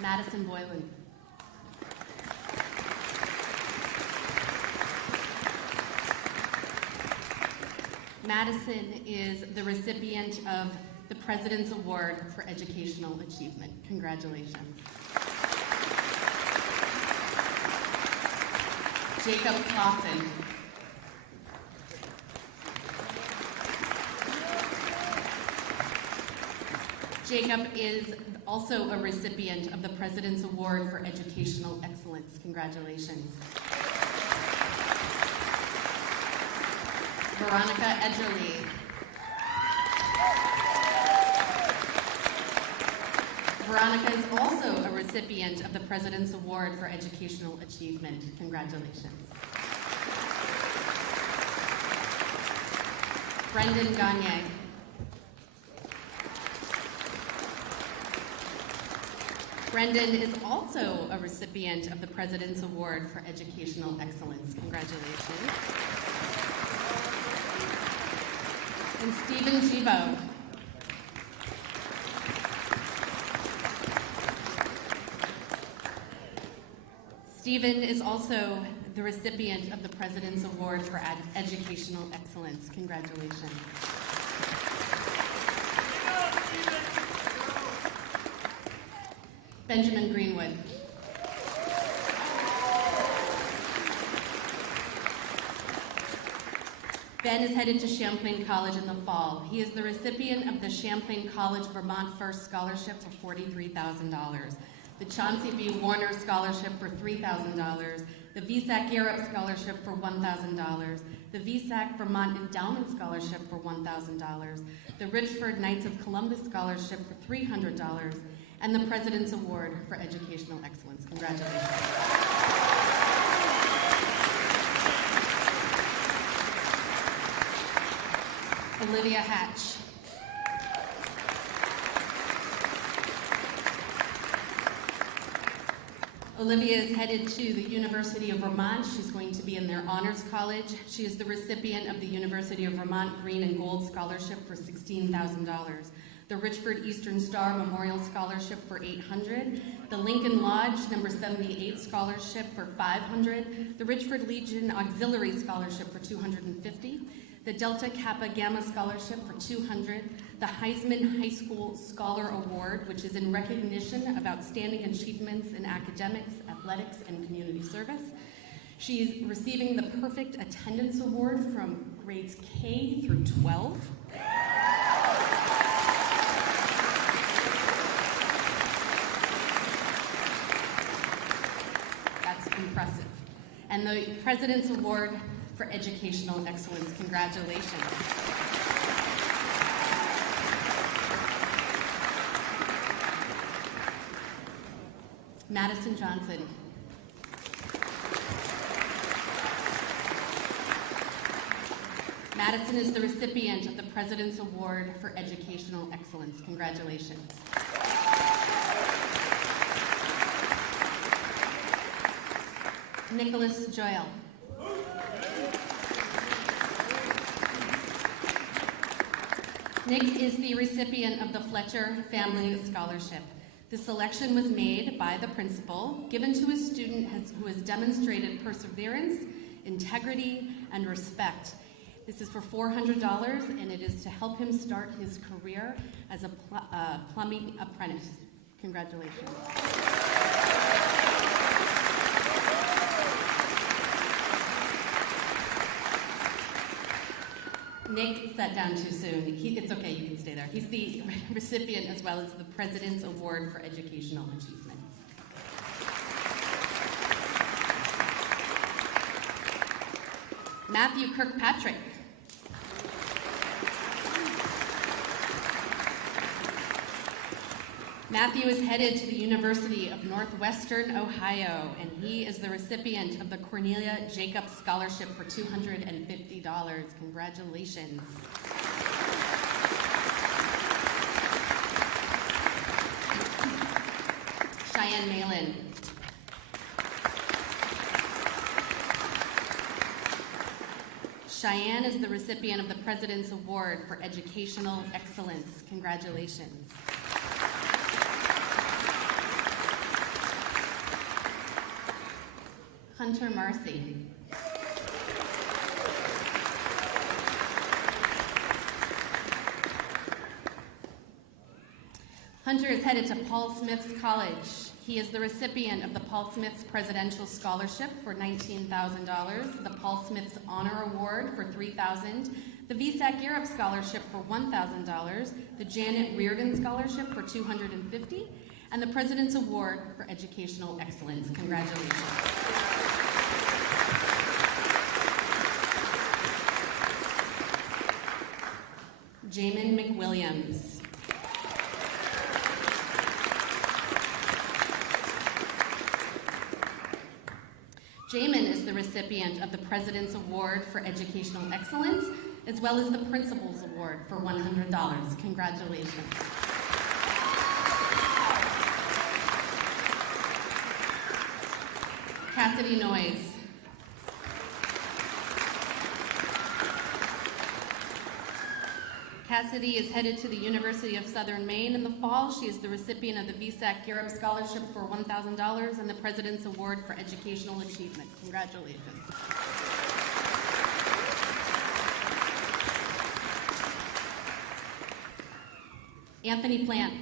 Madison Boylan. Madison is the recipient of the President's Award for Educational Achievement. Congratulations. Jacob Clausen. Jacob is also a recipient of the President's Award for Educational Excellence. Congratulations. Veronica Edgerly. Veronica is also a recipient of the President's Award for Educational Achievement. Congratulations. Brendan Gagne. Brendan is also a recipient of the President's Award for Educational Excellence. Congratulations. And Stephen Gibo. Stephen is also the recipient of the President's Award for Educational Excellence. Congratulations. Benjamin Greenwood. Ben is headed to Champlain College in the fall. He is the recipient of the Champlain College Vermont First Scholarship for $43,000, the Chauncey B. Warner Scholarship for $3,000, the VSAC Europe Scholarship for $1,000, the VSAC Vermont Endowment Scholarship for $1,000, the Richford Knights of Columbus Scholarship for $300, and the President's Award for Educational Excellence. Congratulations. Olivia Hatch. Olivia is headed to the University of Vermont. She's going to be in their Honors College. She is the recipient of the University of Vermont Green and Gold Scholarship for $16,000, the Richford Eastern Star Memorial Scholarship for $800, the Lincoln Lodge number 78 Scholarship for $500, the Richford Legion Auxiliary Scholarship for $250, the Delta Kappa Gamma Scholarship for $200, the Heisman High School Scholar Award, which is in recognition of outstanding achievements in academics, athletics, and community service. She is receiving the Perfect Attendance Award from grades K through 12. That's impressive. And the President's Award for Educational Excellence. Congratulations. Madison Johnson. Madison is the recipient of the President's Award for Educational Excellence. Congratulations. Nicholas Joyle. Nick is the recipient of the Fletcher Family Scholarship. The selection was made by the principal, given to a student who has demonstrated perseverance, integrity, and respect. This is for $400, and it is to help him start his career as a plumbing apprentice. Congratulations. Nick sat down too soon. It's okay, you can stay there. He's the recipient as well as the President's Award for Educational Achievement. Matthew Kirkpatrick. Matthew is headed to the University of Northwestern Ohio, and he is the recipient of the Cornelia Jacobs Scholarship for $250. Congratulations. Cheyenne Malin. Cheyenne is the recipient of the President's Award for Educational Excellence. Congratulations. Hunter Marcy. Hunter is headed to Paul Smith's College. He is the recipient of the Paul Smith's Presidential Scholarship for $19,000, the Paul Smith's Honor Award for $3,000, the VSAC Europe Scholarship for $1,000, the Janet Reardon Scholarship for $250, and the President's Award for Educational Excellence. Congratulations. Jamin McWilliams. Jamin is the recipient of the President's Award for Educational Excellence, as well as the Principal's Award for $100. Congratulations. Cassidy Noyes. Cassidy is headed to the University of Southern Maine in the fall. She is the recipient of the VSAC Europe Scholarship for $1,000 and the President's Award for Educational Achievement. Congratulations. Anthony Plant.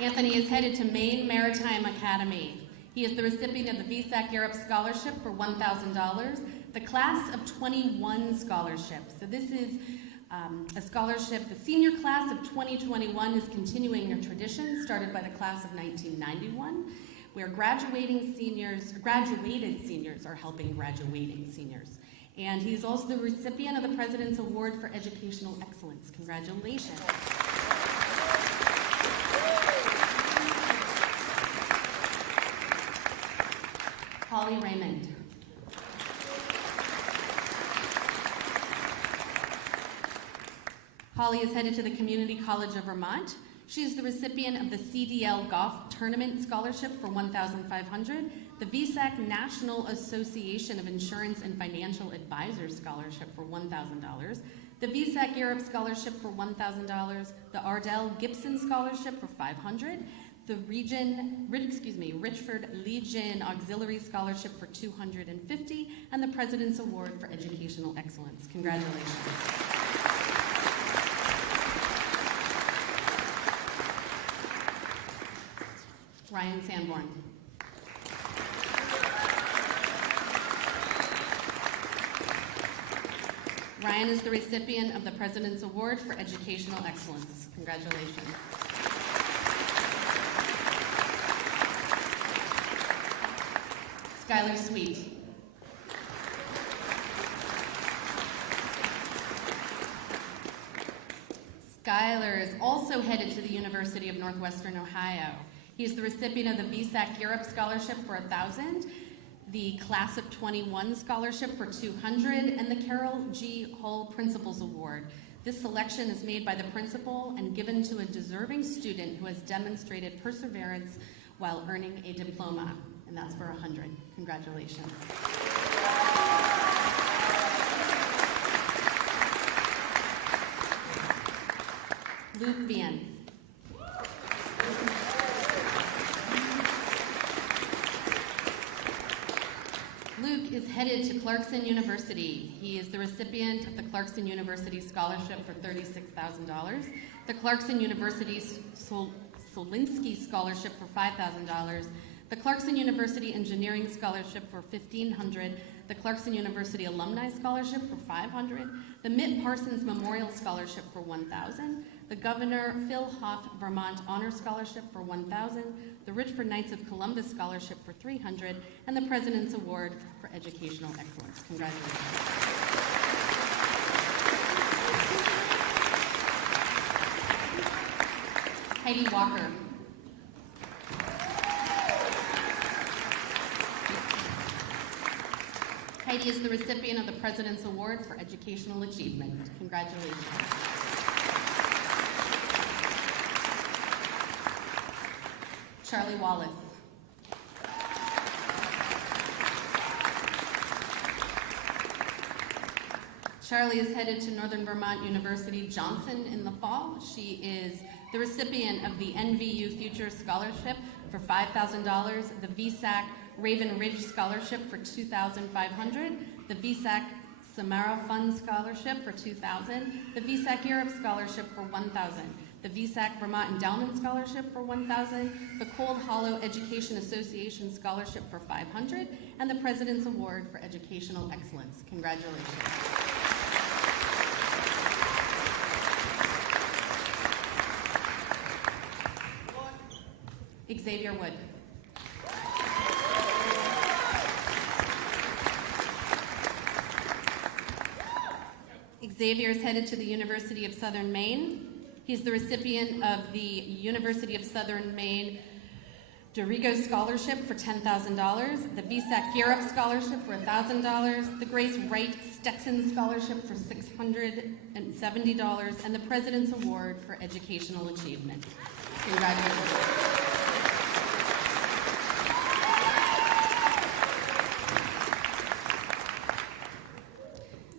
Anthony is headed to Maine Maritime Academy. He is the recipient of the VSAC Europe Scholarship for $1,000, the Class of 21 Scholarship. So this is a scholarship. The senior class of 2021 is continuing a tradition started by the class of 1991, where graduated seniors are helping graduating seniors. And he's also the recipient of the President's Award for Educational Excellence. Congratulations. Holly Raymond. Holly is headed to the Community College of Vermont. She is the recipient of the CDL Golf Tournament Scholarship for $1,500, the VSAC National Association of Insurance and Financial Advisors Scholarship for $1,000, the VSAC Europe Scholarship for $1,000, the Ardell Gibson Scholarship for $500, the Richford Legion Auxiliary Scholarship for $250, and the President's Award for Educational Excellence. Congratulations. Ryan Sanborn. Ryan is the recipient of the President's Award for Educational Excellence. Congratulations. Skylar Sweet. Skylar is also headed to the University of Northwestern Ohio. He is the recipient of the VSAC Europe Scholarship for $1,000, the Class of 21 Scholarship for $200, and the Carol G. Hull Principal's Award. This selection is made by the principal and given to a deserving student who has demonstrated perseverance while earning a diploma, and that's for $100. Congratulations. Luke Vians. Luke is headed to Clarkson University. He is the recipient of the Clarkson University Scholarship for $36,000, the Clarkson University Solinsky Scholarship for $5,000, the Clarkson University Engineering Scholarship for $1,500, the Clarkson University Alumni Scholarship for $500, the Mitt Parsons Memorial Scholarship for $1,000, the Governor Phil Hoff Vermont Honor Scholarship for $1,000, the Richford Knights of Columbus Scholarship for $300, and the President's Award for Educational Excellence. Congratulations. Heidi Walker. Heidi is the recipient of the President's Award for Educational Achievement. Congratulations. Charlie Wallace. Charlie is headed to Northern Vermont University Johnson in the fall. She is the recipient of the NVU Future Scholarship for $5,000, the VSAC Raven Ridge Scholarship for $2,500, the VSAC Samara Fund Scholarship for $2,000, the VSAC Europe Scholarship for $1,000, the VSAC Vermont Endowment Scholarship for $1,000, the Cold Hollow Education Association Scholarship for $500, and the President's Award for Educational Excellence. Congratulations. Xavier Wood. Xavier is headed to the University of Southern Maine. He's the recipient of the University of Southern Maine Dorigo Scholarship for $10,000, the VSAC Europe Scholarship for $1,000, the Grace Wright Stetson Scholarship for $670, and the President's Award for Educational Achievement. Congratulations.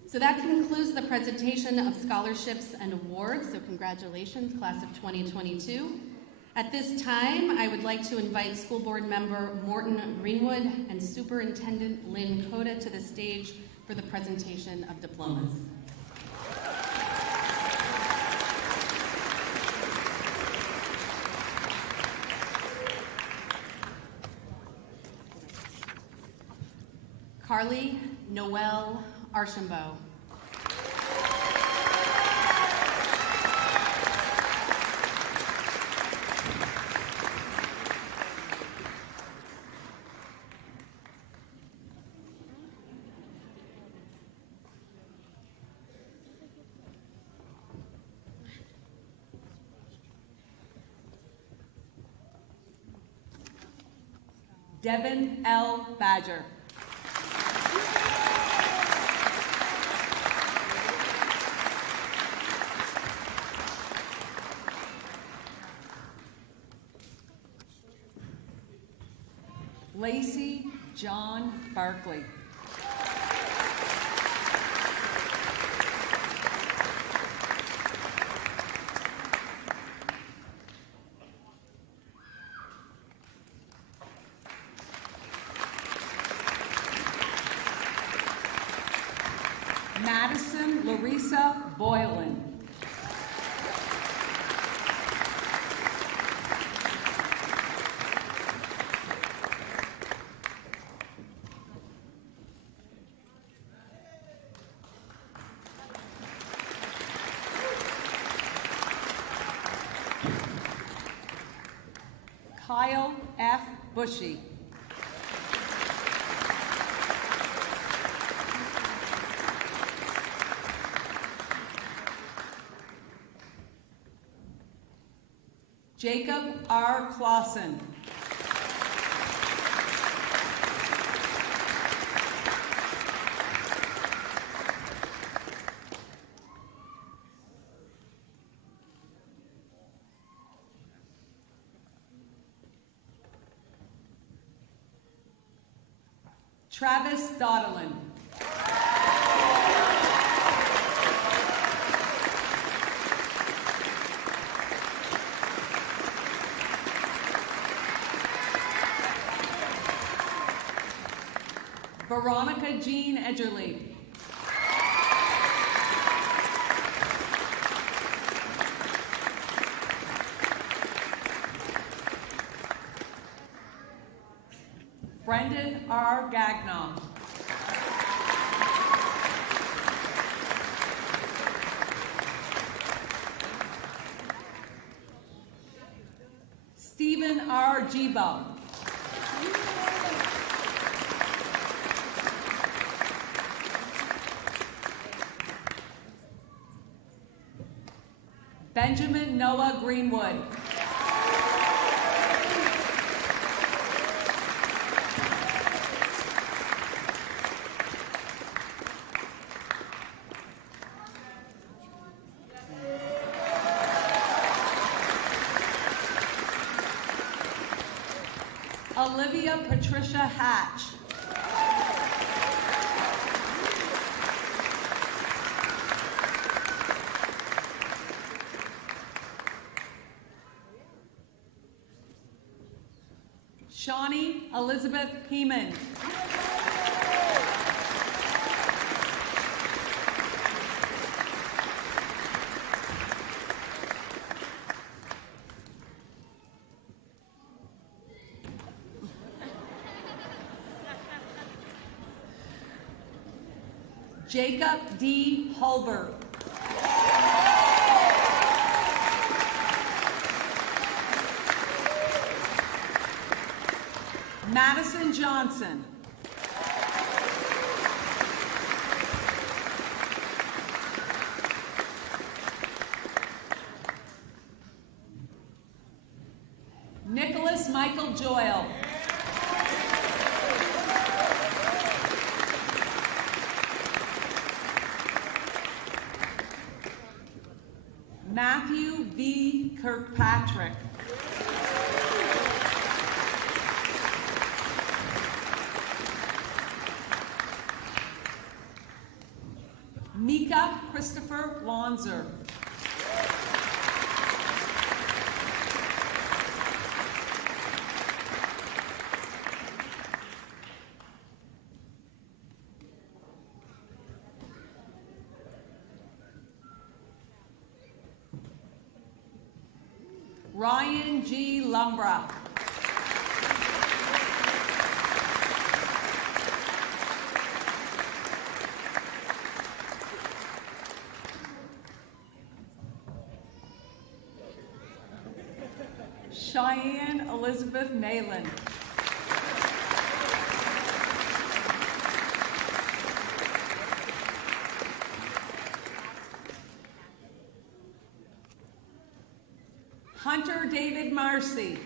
So that concludes the presentation of scholarships and awards. So congratulations, class of 2022. At this time, I would like to invite School Board Member Morton Greenwood and Superintendent Lynn Coda to the stage for the presentation of diplomas. Carly Noel Archambault. Devin L. Badger. Lacey John Barkley. Madison Larissa Boylan. Kyle F. Bushy. Jacob R. Clausen. Travis Doddelin. Veronica Jean Edgerly. Brendan R. Gagnon. Stephen R. Gibo. Benjamin Noah Greenwood. Olivia Patricia Hatch. Shawnee Elizabeth Heeman. Jacob D. Hulber. Madison Johnson. Nicholas Michael Joyle. Matthew V. Kirkpatrick. Mika Christopher Lonzer. Ryan G. Lumbra. Cheyenne Elizabeth Malin. Hunter David Marcy.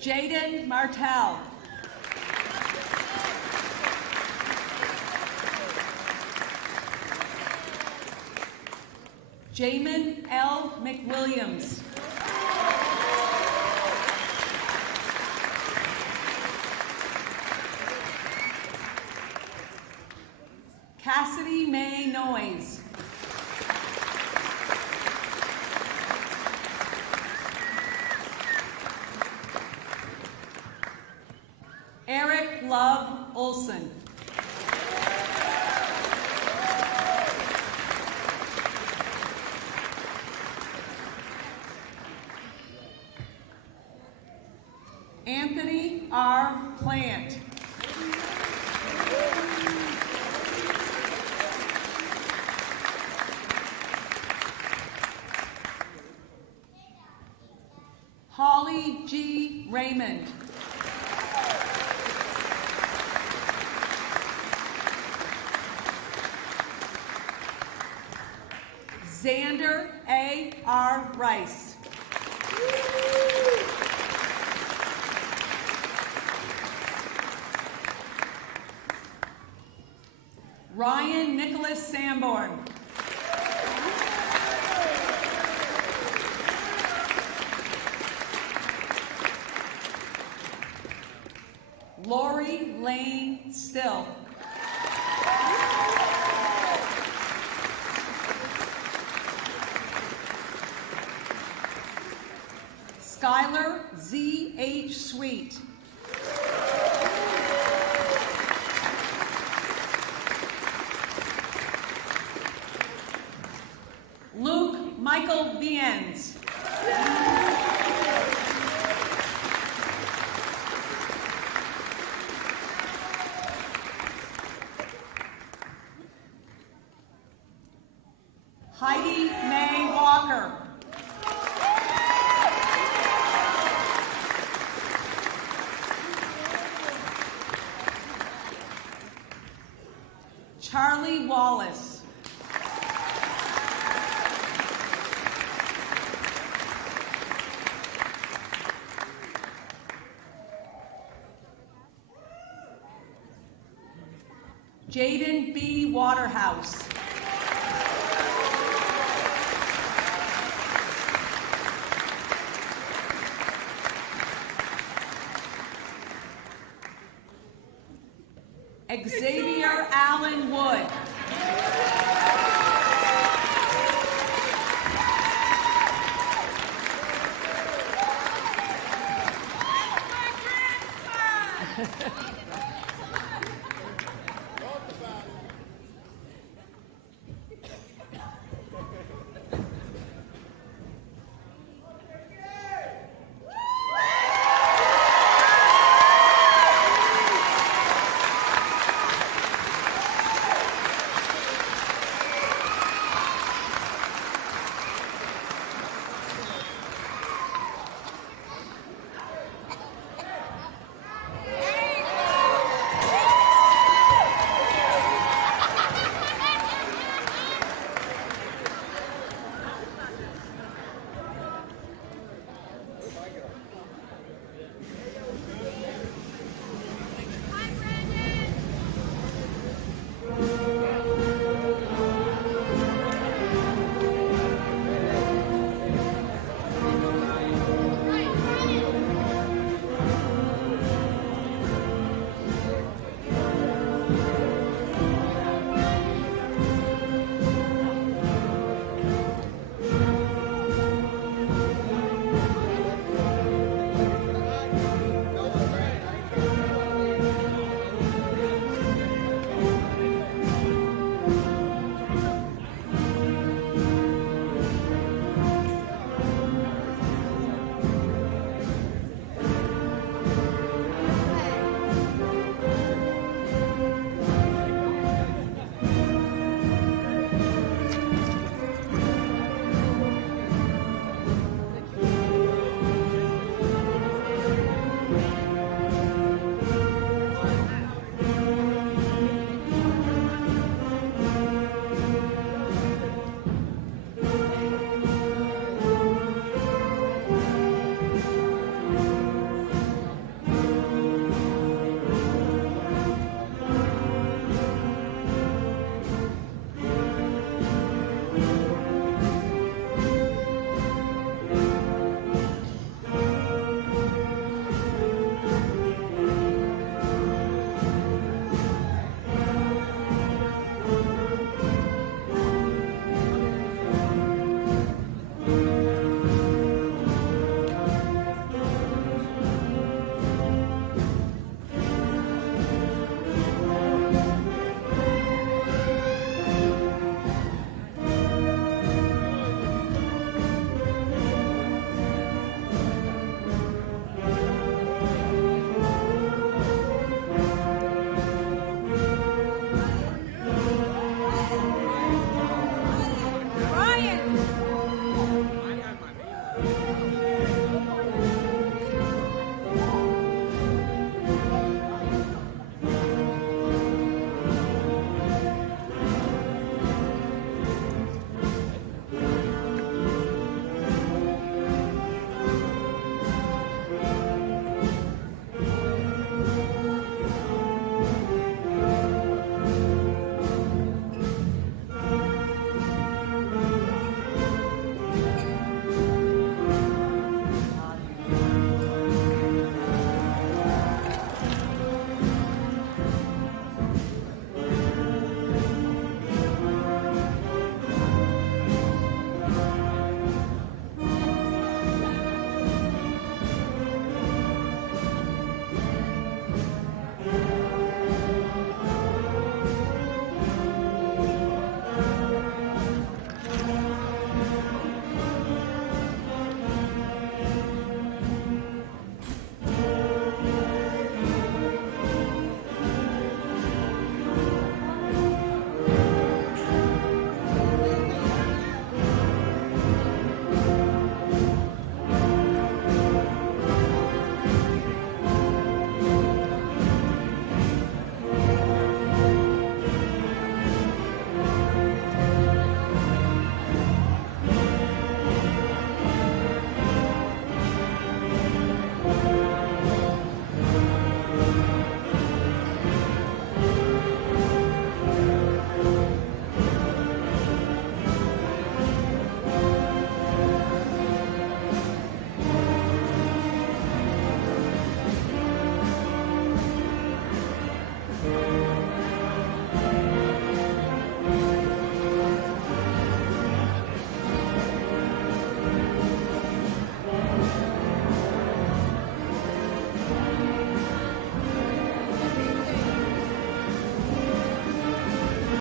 Jaden Martell. Jamin L. McWilliams. Cassidy May Noyes. Eric Love Olson. Anthony R. Plant. Holly G. Raymond. Xander A. R. Rice. Ryan Nicholas Sanborn. Lori Lane Still. Skylar Z. H. Sweet. Luke Michael Viens. Heidi May Walker. Charlie Wallace. Jaden B. Waterhouse. Xavier Allen Wood.